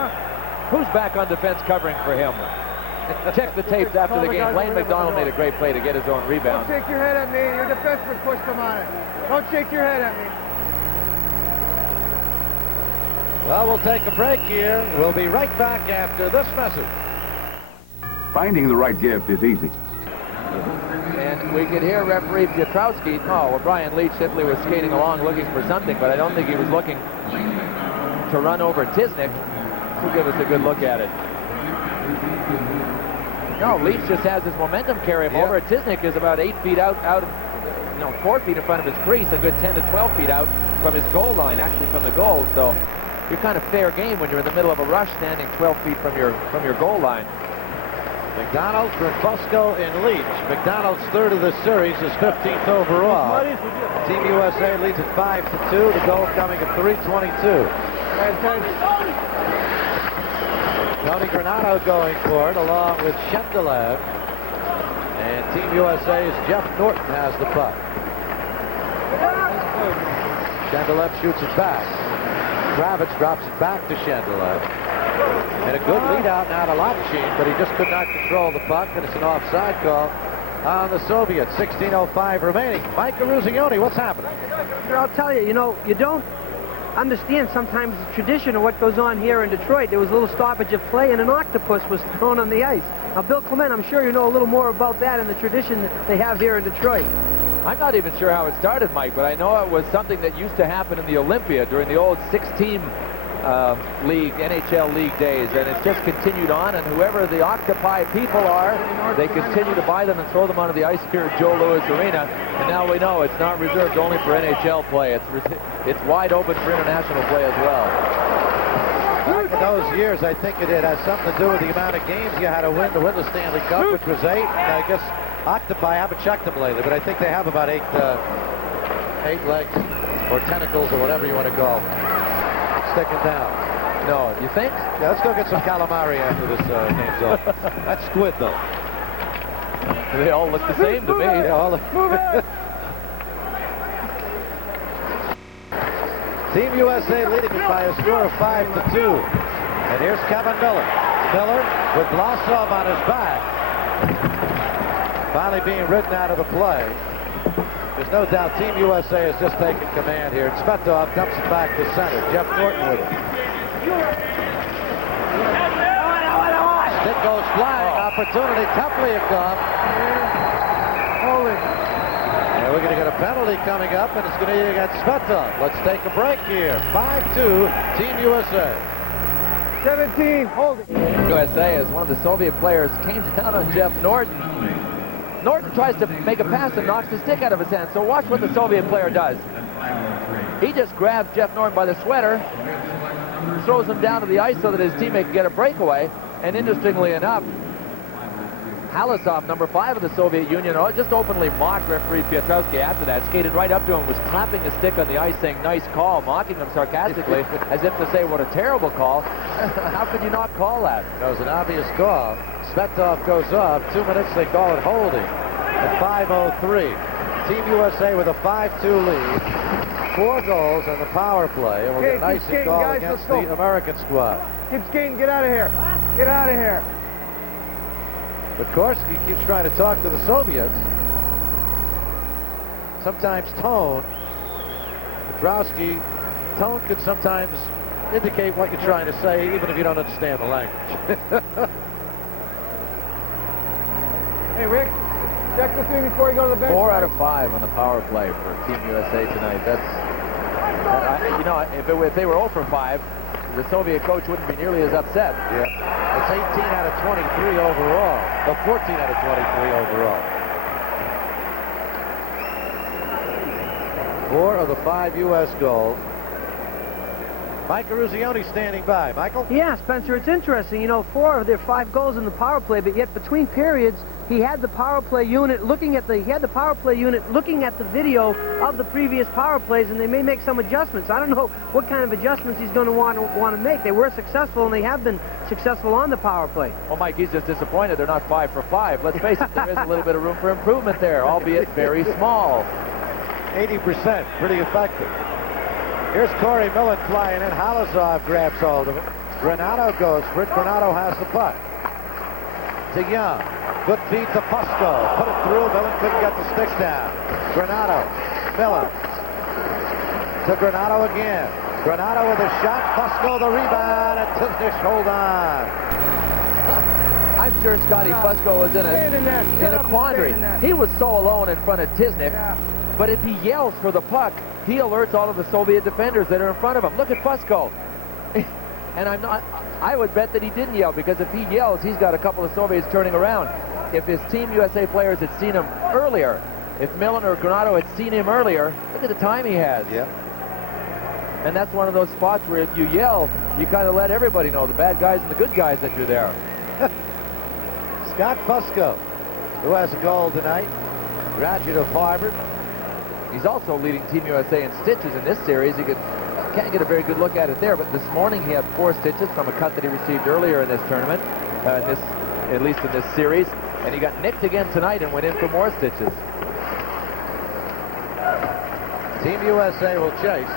Who's back on defense covering for him? Check the tapes after the game. Lane McDonald made a great play to get his own rebound. Don't shake your head at me. Your defenseman pushed him on it. Don't shake your head at me. Well, we'll take a break here. We'll be right back after this message. Finding the right gift is easy. And we could hear referee Piotrowski. Oh, well, Brian Leach simply was skating along looking for something, but I don't think he was looking to run over Tisnick. He'll give us a good look at it. No, Leach just has his momentum carry him over. Tisnick is about 8 feet out 4 feet in front of his crease, a good 10 to 12 feet out from his goal line, actually from the goal. So you're kind of fair game when you're in the middle of a rush, standing 12 feet from your goal line. McDonald, Fusco, and Leach. McDonald's third of the series, is 15th overall. Team USA leads at 5-2. The goal coming at 3:22. Tony Granato going for it, along with Shendelev. And Team USA's Jeff Norton has the puck. Shendelev shoots it back. Kravitz drops it back to Shendelev. And a good lead out now to Lopchin, but he just could not control the puck, and it's an offside call on the Soviets. 16:05 remaining. Mike Eruzione, what's happening? I'll tell you, you don't understand sometimes the tradition of what goes on here in Detroit. There was a little stoppage of play, and an octopus was thrown on the ice. Now, Bill Clement, I'm sure you know a little more about that and the tradition that they have here in Detroit. I'm not even sure how it started, Mike, but I know it was something that used to happen in the Olympia during the old 6-team league, NHL league days, and it's just continued on, and whoever the Octopi people are, they continue to buy them and throw them onto the ice here at Joe Louis Arena, and now we know it's not reserved only for NHL play. It's wide open for international play as well. Back in those years, I think it has something to do with the amount of games you had to win the Stanley Cup, which was 8, and I guess Octopi, I haven't checked them lately, but I think they have about 8 legs or tentacles or whatever you want to call sticking down. No, you think? Yeah, let's go get some calamari after this game's over. That's squid, though. They all look the same to me. Yeah, all Team USA leading it by a score of 5-2. And here's Kevin Miller. Miller with Vlasov on his back. Finally being ridden out of the play. There's no doubt Team USA has just taken command here. Svetov dumps it back to center. Jeff Norton with it. Stick goes flying. Opportunity. Teplyakov. And we're going to get a penalty coming up, and it's going to be against Svetov. Let's take a break here. 5-2, Team USA. 17, hold it. USA, as one of the Soviet players, came down on Jeff Norton. Norton tries to make a pass and knocks the stick out of his hand. So watch what the Soviet player does. He just grabs Jeff Norton by the sweater, throws him down to the ice so that his teammate can get a breakaway. And interestingly enough, Halasov, number 5 of the Soviet Union, just openly mocked referee Piotrowski after that, skated right up to him, was clapping the stick on the ice saying, "Nice call," mocking him sarcastically, as if to say, what a terrible call. How could you not call that? That was an obvious call. Svetov goes off. 2 minutes, they call it holding at 5:03. Team USA with a 5-2 lead. 4 goals on the power play, and we'll get an icing call guys, against the American squad. Keep skating. Get out of here. Get out of here. But Korsky keeps trying to talk to the Soviets. Sometimes tone. Petrowski, tone could sometimes indicate what you're trying to say, even if you don't understand the language. Hey, Rick, Check with me before you go to the bench. 4 out of 5 on the power play for Team USA tonight. You know, if they were 0 for 5, the Soviet coach wouldn't be nearly as upset. Yeah. It's 18 out of 23 overall. No, 14 out of 23 overall. 4 of the 5 U.S. goals. Mike Eruzione standing by. Michael? Yeah, Spencer, it's interesting. You know, 4 of their 5 goals in the power play, but yet between periods, he had the power play unit looking at the video of the previous power plays, and they may make some adjustments. I don't know what kind of adjustments he's going to want to make. They were successful, and they have been successful on the power play. Well, Mike, he's just disappointed they're not 5 for 5. Let's face it, there is a little bit of room for improvement there, albeit very small. 80%, pretty effective. Here's Corey Millen flying in. Halazov grabs hold of it. Granato goes for it. Granato has the puck. To Young. Good feed to Pusko. Put it through. Millen couldn't get the stick down. Granato. Millen. To Granato again. Granato with a shot. Pusko the rebound. And Tiznish hold on. I'm sure Scotty Pusko was in a quandary. He was so alone in front of Tiznick. Yeah. But if he yells for the puck, he alerts all of the Soviet defenders that are in front of him. Look at Pusko. And I would bet that he didn't yell, because if he yells, he's got a couple of Soviets turning around. If his Team USA players had seen him earlier, if Millen or Granato had seen him earlier, look at the time he has. Yeah. And that's one of those spots where if you yell, you kind of let everybody know, the bad guys and the good guys, that you're there. Scott Pusko, who has a goal tonight, graduate of Harvard. He's also leading Team USA in stitches in this series. You can't get a very good look at it there, but this morning he had 4 stitches from a cut that he received earlier in this tournament, at least in this series, and he got nicked again tonight and went in for more stitches. Team USA will chase.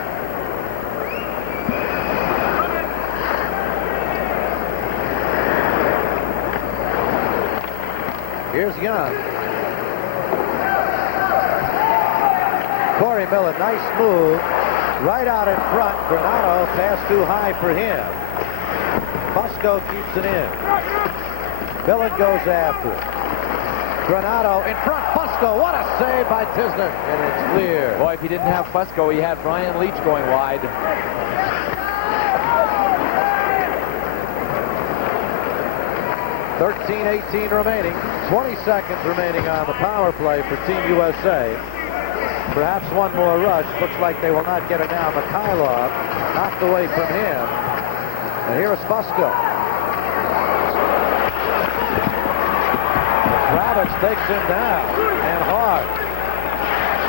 Here's Young. Corey Millen, nice move. Right out in front. Granato, pass too high for him. Pusko keeps it in. Millen goes after it. Granato in front. Pusko, what a save by Tiznick. And it's clear. Boy, if he didn't have Pusko, he had Brian Leach going wide. 13-18 remaining. 20 seconds remaining on the power play for Team USA. Perhaps one more rush. Looks like they will not get it now. Mikhailov knocked away from him. And here is Pusko. Kravitz takes him down. And hard.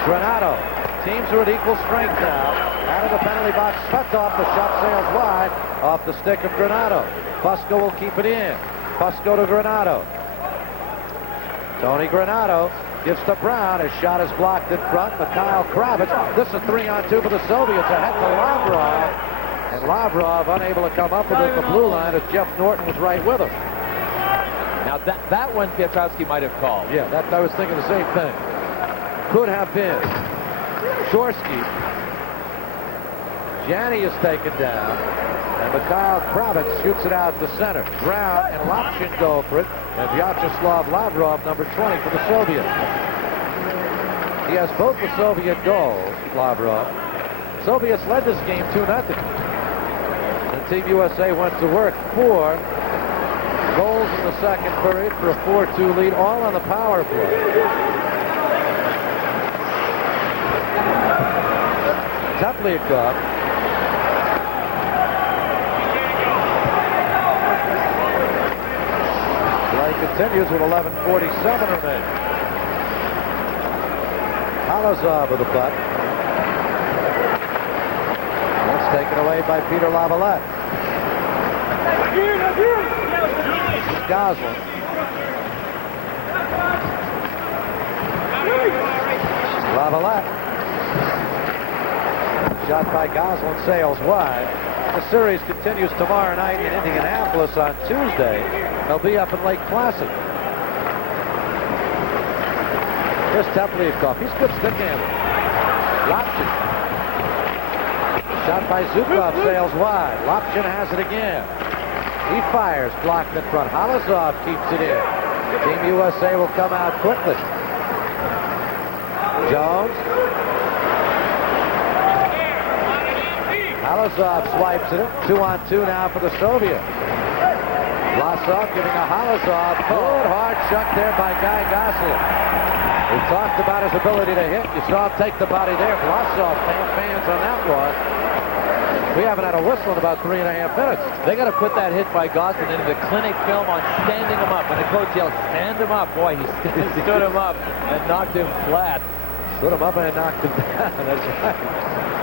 Granato. Teams are at equal strength now. Out of the penalty box. Svetov. The shot sails wide. Off the stick of Granato. Pusko will keep it in. Pusko to Granato. Tony Granato gives to Brown. His shot is blocked in front. Mikhail Kravitz. This is a 3-on-2 for the Soviets. Ahead to Lavrov. And Lavrov unable to come up with it at the blue line as Jeff Norton was right with him. Now that one Piotrowski might have called. Yeah, I was thinking the same thing. Could have been. Shorsky. Janney is taken down. And Mikhail Kravitz shoots it out to center. Brown and Lapshin go for it. And Vyacheslav Lavrov, number 20 for the Soviets. He has both the Soviet goals, Lavrov. Soviets led this game 2-0. And Team USA went to work. 4 goals in the second period for a 4-2 lead, all on the power play. Teplyakov. Play continues with 11:47 remaining. Halazov with the puck. That's taken away by Peter Lavalette. This is Goslin. Lavalette. Shot by Goslin sails wide. The series continues tomorrow night in Indianapolis on Tuesday. They'll be up in Lake Placid. Here's Teplyakov. He's good stick handler. Lapshin. Shot by Zukov sails wide. Lapshin has it again. He fires, blocked in front. Halazov keeps it in. Team USA will come out quickly. Jones. Halazov swipes it. 2-on-2 now for the Soviet. Vlasov giving a Halazov. Good hard chuck there by Guy Gosselin. We talked about his ability to hit. You saw him take the body there. Vlasov fans on that one. We haven't had a whistle in about 3.5 minutes. They got to put that hit by Gosselin into the clinic film on standing him up. When the coach yells, stand him up, boy, he stood him up and knocked him flat. Stood him up and knocked him down. That's right.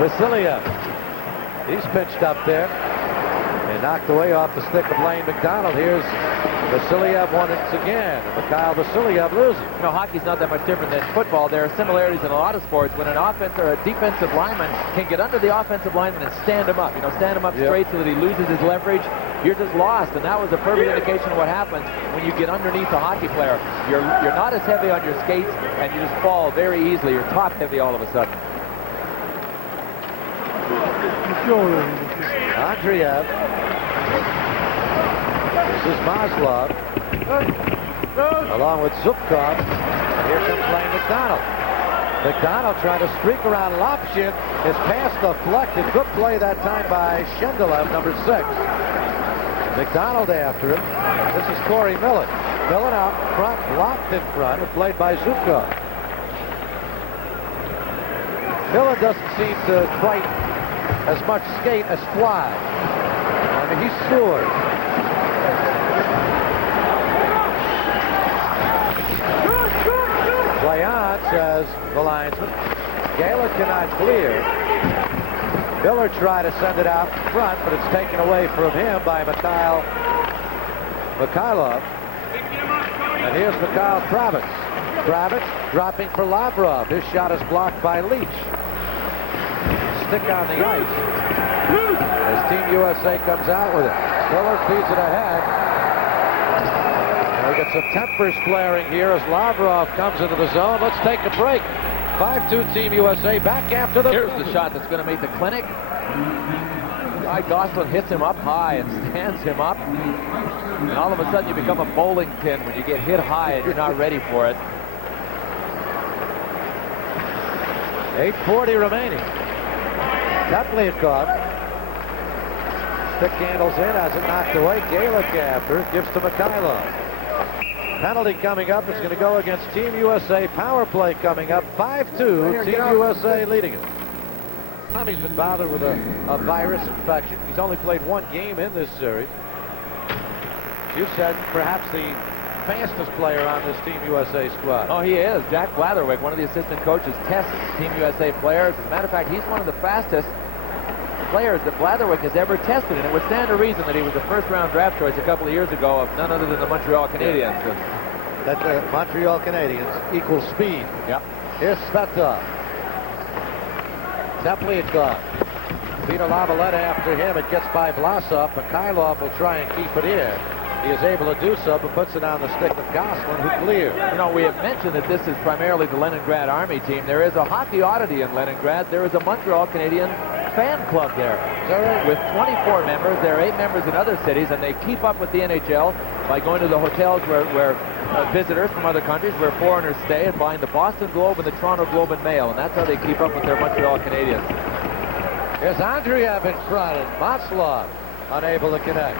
Vasiliev. He's pitched up there. And knocked away off the stick of Lane McDonald. Here's Vasiliev once again. Mikhail Vasiliev loses. You know, hockey's not that much different than football. There are similarities in a lot of sports. When an offense or a defensive lineman can get under the offensive lineman and stand him up, stand him up straight so that he loses his leverage, you're just lost. And that was a perfect indication of what happens when you get underneath a hockey player. You're not as heavy on your skates, and you just fall very easily. You're top heavy all of a sudden. Andreev. This is Maslov. Along with Zubkov. And here comes Lane McDonald. McDonald trying to streak around Lopshin. His pass deflected. Good play that time by Shendelev, number 6. McDonald after him. This is Corey Millen. Millen out front, blocked in front, and played by Zubkov. Millen doesn't seem to quite as much skate as fly. I mean, he soars. Play on, says the linesman. Gala cannot clear. Miller tried to send it out front, but it's taken away from him by Mikhailov. And here's Mikhail Kravitz. Kravitz dropping for Lavrov. His shot is blocked by Leach. Stick on the ice as Team USA comes out with it. Miller feeds it ahead. And we get some tempers flaring here as Lavrov comes into the zone. Let's take a break. 5-2 Team USA back after the... Here's the shot that's going to make the clinic. Guy Gosselin hits him up high and stands him up. And all of a sudden you become a bowling pin when you get hit high and you're not ready for it. 8:40 remaining. Kaplinkov. Stick handles in, has it knocked away. Galick after, gives to Mikhailov. Penalty coming up. It's going to go against Team USA. Power play coming up. 5-2. Team USA leading it. Tommy's been bothered with a virus infection. He's only played one game in this series. You said perhaps the fastest player on this Team USA squad. Oh, he is. Jack Blatherwick, one of the assistant coaches, tests Team USA players. As a matter of fact, he's one of the fastest players that Blatherwick has ever tested, and it would stand to reason that he was the first-round draft choice a couple of years ago of none other than the Montreal Canadiens. That the Montreal Canadiens equal speed. Yep. Here's Svetov. Teplinkov. Peter Lavalette after him. It gets by Vlasov. Mikhailov will try and keep it in. He is able to do so, but puts it on the stick of Gosselin, who clears. You know, we have mentioned that this is primarily the Leningrad Army team. There is a hockey oddity in Leningrad. There is a Montreal Canadian fan club there. With 24 members. There are 8 members in other cities, and they keep up with the NHL by going to the hotels where visitors from other countries, where foreigners stay, and buying the Boston Globe and the Toronto Globe and Mail, and that's how they keep up with their Montreal Canadiens. Here's Andreev in front, and Maslov unable to connect.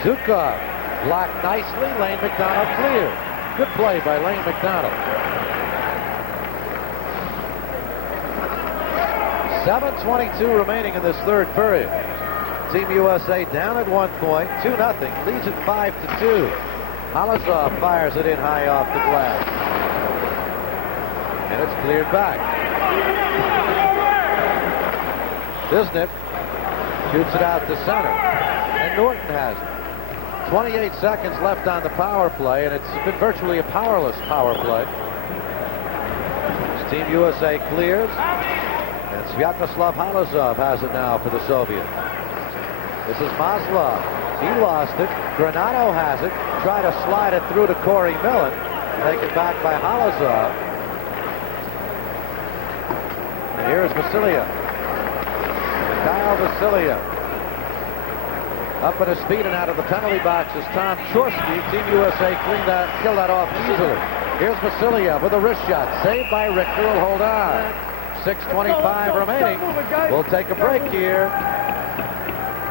Zukov blocked nicely. Lane McDonald cleared. Good play by Lane McDonald. 7:22 remaining in this third period. Team USA down at 1 point, 2-0. Leads it 5-2. Halazov fires it in high off the glass. And it's cleared back. Bisnet shoots it out to center. And Norton has it. 28 seconds left on the power play, and it's been virtually a powerless power play. As Team USA clears, and Sviatoslav Halazov has it now for the Soviets. This is Maslov. He lost it. Granato has it. Try to slide it through to Corey Millen. Taken back by Halazov. And here's Vasiliev. Kyle Vasiliev. Up at his feet and out of the penalty box is Tom Chorsky. Team USA killed that off easily. Here's Vasiliev with a wrist shot. Saved by Richter. Will hold on. 6:25 remaining. We'll take a break here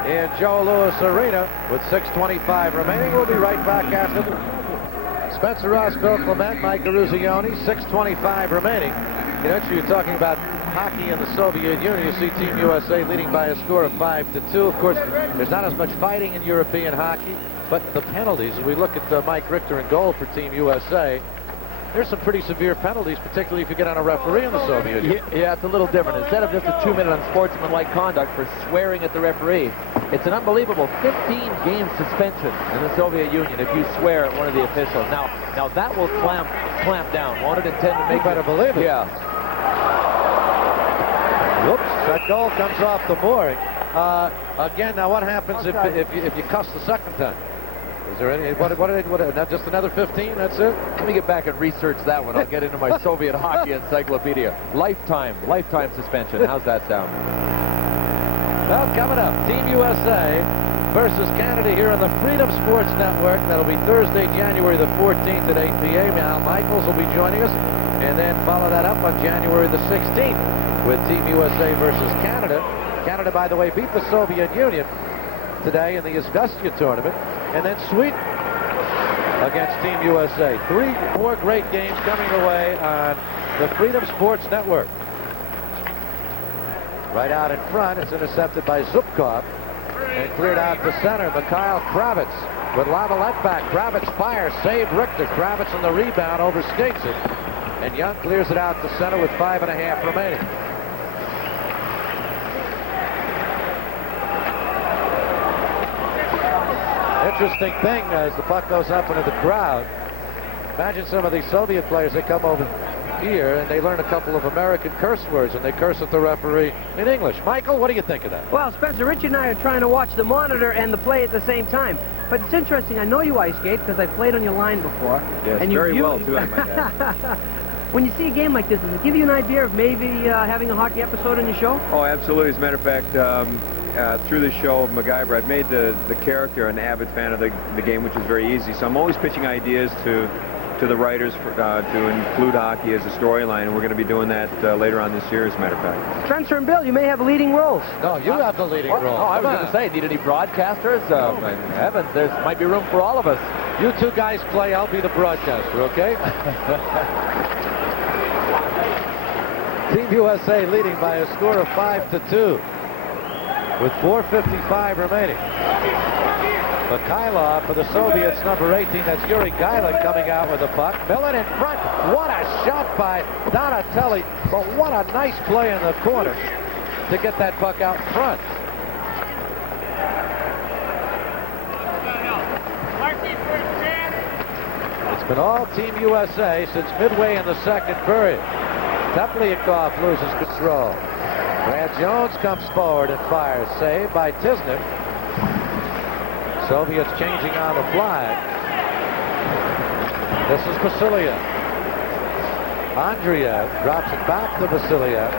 in Joe Louis Arena with 6:25 remaining. We'll be right back after the... Spencer Ross, Bill Clement, Mike Eruzione, 6:25 remaining. You know, you're talking about hockey in the Soviet Union. You see Team USA leading by a score of 5-2. Of course, there's not as much fighting in European hockey, but the penalties, as we look at Mike Richter in goal for Team USA, there's some pretty severe penalties, particularly if you get on a referee in the Soviet Union. Yeah, it's a little different. Instead of just a 2-minute unsportsmanlike conduct for swearing at the referee, it's an unbelievable 15-game suspension in the Soviet Union if you swear at one of the officials. Now that will clamp down. Won't it intend to make... You better believe it. Yeah. Whoops, that goal comes off the mooring. Again, now what happens if you cuss the second time? Is there any, what just another 15, that's it? Let me get back and research that one. I'll get into my Soviet hockey encyclopedia. Lifetime suspension. How's that sound? Well, coming up, Team USA versus Canada here on the Freedom Sports Network. That'll be Thursday, January the 14th at 8 p.m. Al Michaels will be joining us, and then follow that up on January the 16th with Team USA versus Canada. Canada, by the way, beat the Soviet Union today in the Izvestia tournament, and then Sweden against Team USA. 3 more great games coming away on the Freedom Sports Network. Right out in front, it's intercepted by Zubkov and cleared out to center. Mikhail Kravitz with Lavalette back. Kravitz fires, saved Richter. Kravitz on the rebound, overskates it, and Young clears it out to center with 5.5 remaining. Interesting thing as the puck goes up into the crowd. Imagine some of these Soviet players, they come over here and they learn a couple of American curse words and they curse at the referee in English. Michael, what do you think of that? Well, Spencer, Rich and I are trying to watch the monitor and the play at the same time. But it's interesting. I know you ice skate because I played on your line before. Yes, and very well, too, I might add. When you see a game like this, does it give you an idea of maybe having a hockey episode on your show? Oh, absolutely. As a matter of fact, through the show of MacGyver, I've made the character an avid fan of the game, which is very easy. So I'm always pitching ideas to the writers to include hockey as a storyline, and we're going to be doing that later on this year, as a matter of fact. Spencer and Bill, you may have leading roles. No, you have the leading role. No, I was going to say, need any broadcasters? Heavens, there might be room for all of us. You two guys play, I'll be the broadcaster, okay? Team USA leading by a score of 5-2 with 4:55 remaining. Mikhailov for the Soviets, number 18. That's Yuri Geilik coming out with the puck. Millen in front. What a shot by Donatelli. But what a nice play in the corner to get that puck out front. It's been all Team USA since midway in the second period. Tepliakov loses control. Brad Jones comes forward and fires. Saved by Tisner. Soviets changing on the fly. This is Vasiliev. Andreev drops it back to Vasiliev.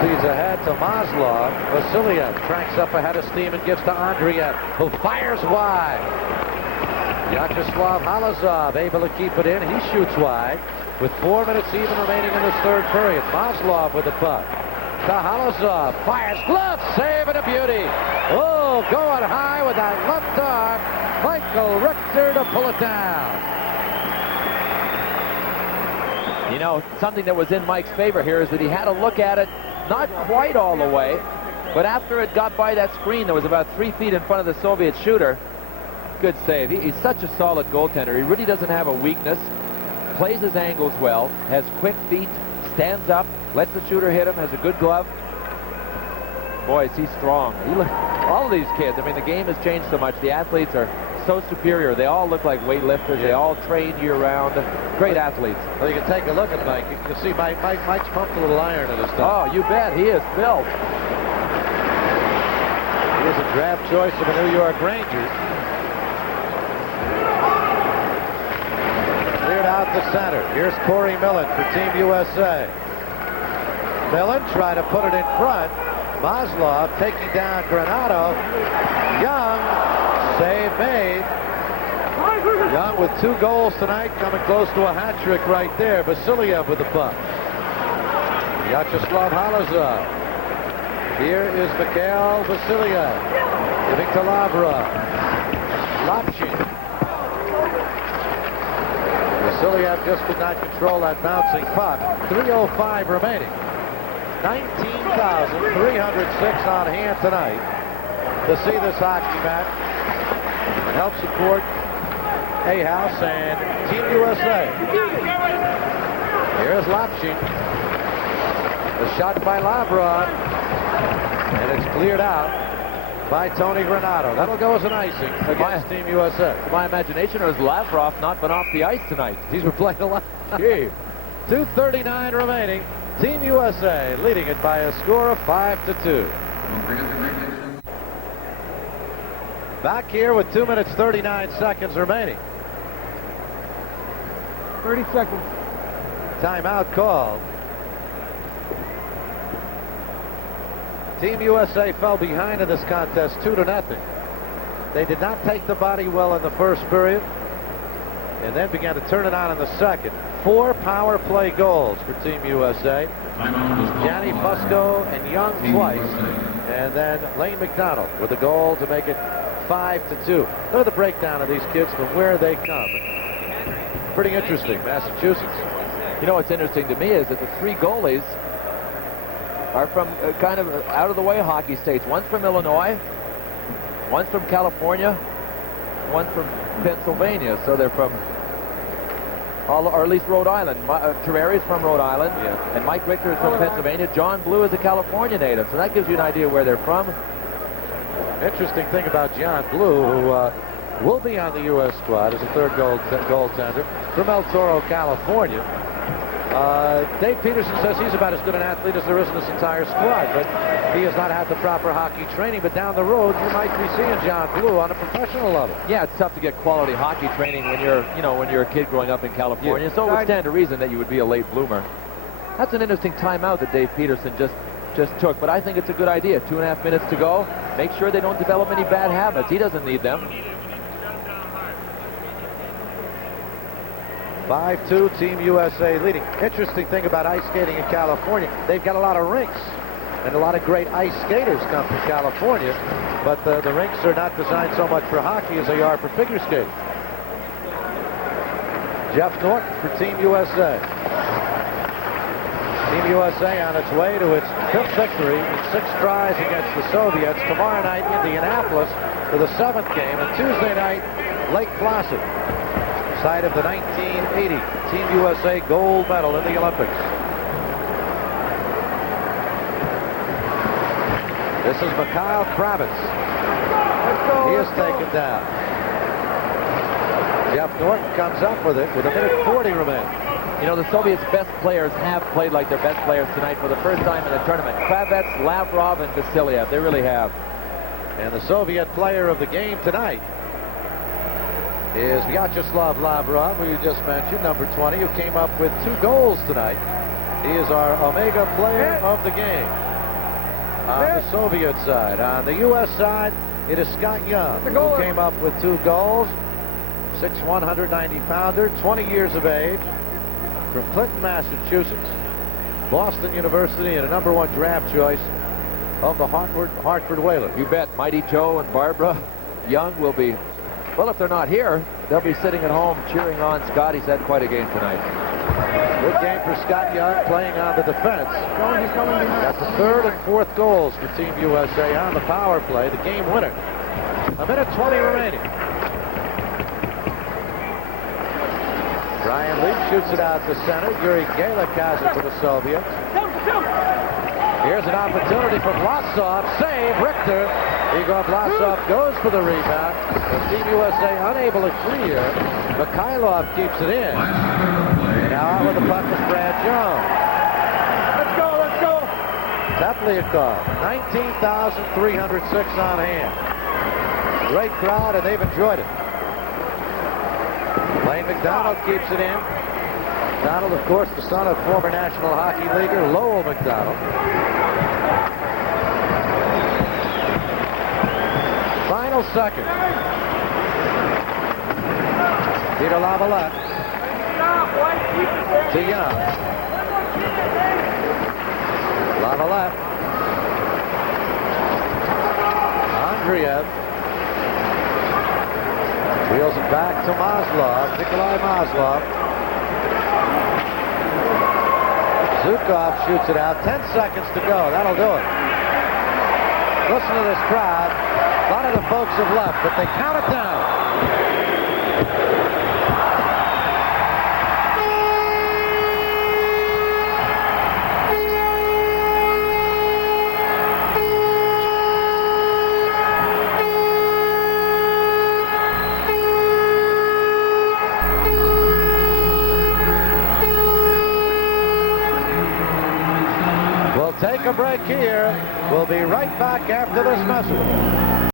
Feeds ahead to Maslov. Vasiliev cranks up ahead of steam and gives to Andreev, who fires wide. Vyacheslav Halazov able to keep it in. He shoots wide with 4 minutes even remaining in this third period. Maslov with the puck. Halazov fires, glove save, and a beauty. Oh, going high with that left arm. Michael Richter to pull it down. You know, something that was in Mike's favor here is that he had a look at it, not quite all the way, but after it got by that screen that was about 3 feet in front of the Soviet shooter, good save. He's such a solid goaltender. He really doesn't have a weakness. Plays his angles well, has quick feet, stands up, lets the shooter hit him, has a good glove. Boy, is he strong. All of these kids, I mean, the game has changed so much. The athletes are so superior. They all look like weightlifters. They all train year-round. Great athletes. Well, you can take a look at Mike. You can see Mike's pumped a little iron in his stuff. Oh, you bet. He is built. He is a draft choice of the New York Rangers. Cleared out the center. Here's Corey Millen for Team USA. Millen trying to put it in front. Maslov taking down Granado. Young, save made. Young with 2 goals tonight, coming close to a hat trick right there. Vasiliev with the puck. Vyacheslav Halazar. Here is Mikhail Vasiliev. Giving to Lavrov. Lapchin. Vasiliev just could not control that bouncing puck. 3:05 remaining. 19,306 on hand tonight to see this hockey match and help support A-House and Team USA. Here's Lapchin. The shot by Lavrov, and it's cleared out by Tony Granato. That'll go as an icing against Team USA. To my imagination, or has Lavrov not been off the ice tonight? These were playing a lot. 2:39 remaining. Team USA leading it by a score of 5-2. Back here with 2 minutes 39 seconds remaining. 30 seconds. Timeout called. Team USA fell behind in this contest 2-0. They did not take the body well in the first period and then began to turn it on in the second. 4 power play goals for Team USA. Gianni Fusco and Young twice, and then Lane McDonald with a goal to make it 5-2. Look at the breakdown of these kids from where they come. Pretty interesting, Massachusetts. You know what's interesting to me is that the 3 goalies are from kind of out of the way hockey states. One's from Illinois, one's from California, one's from Pennsylvania. So they're from, or at least Rhode Island. Terreri's from Rhode Island, and Mike Richter is from Pennsylvania. John Blue is a California native, so that gives you an idea where they're from. Interesting thing about John Blue, who will be on the U.S. squad as a third goaltender from El Toro, California. Dave Peterson says he's about as good an athlete as there is in this entire squad, but he has not had the proper hockey training. But down the road, you might be seeing John Blue on a professional level. Yeah, it's tough to get quality hockey training when you're, when you're a kid growing up in California. Yeah. So it would stand to reason that you would be a late bloomer. That's an interesting timeout that Dave Peterson just took, but I think it's a good idea. 2.5 minutes to go. Make sure they don't develop any bad habits. He doesn't need them. 5-2, Team USA leading. Interesting thing about ice skating in California, they've got a lot of rinks, and a lot of great ice skaters come from California, but the rinks are not designed so much for hockey as they are for figure skating. Jeff Norton for Team USA. Team USA on its way to its 5th victory in 6 tries against the Soviets. Tomorrow night, Indianapolis for the 7th game, and Tuesday night, Lake Placid, site of the 1980 Team USA gold medal in the Olympics. This is Mikhail Kravitz. He is taken down. Jeff Norton comes up with it with 1:40 remaining. You know, the Soviets' best players have played like their best players tonight for the first time in the tournament. Kravitz, Lavrov, and Vasiliev. They really have. And the Soviet player of the game tonight is Vyacheslav Lavrov, who you just mentioned, number 20, who came up with 2 goals tonight. He is our Omega player of the game on the Soviet side. On the U.S. side, it is Scott Young, who came up with 2 goals. 6'1", 190-pounder, 20 years of age, from Clinton, Massachusetts, Boston University, and a #1 draft choice of the Hartford Whalers. You bet. Mighty Joe and Barbara Young will be, well, if they're not here, they'll be sitting at home cheering on Scott. He's had quite a game tonight. Good game for Scott Young, playing on the defense. Got the 3rd and 4th goals for Team USA on the power play, the game winner. 1:20 remaining. Brian Lee shoots it out to center. Yuri Galik has it to the Soviets. Here's an opportunity for Vlasov. Save, Richter. Igor Vlasov goes for the rebound. But Team USA unable to clear. Mikhailov keeps it in. And now out with the puck is Brad Jones. Let's go, let's go. Teplyakov, 19,306 on hand. Great crowd, and they've enjoyed it. Lane McDonald keeps it in. McDonald, of course, the son of former National Hockey Leaguer Lowell McDonald. Final second. Peter Lavalette to Young. Lavalette. Andreev wheels it back to Maslov. Nikolai Maslov. Zukov shoots it out. 10 seconds to go. That'll do it. Listen to this crowd. A lot of the folks have left, but they count it down. We'll take a break here. We'll be right back after this message.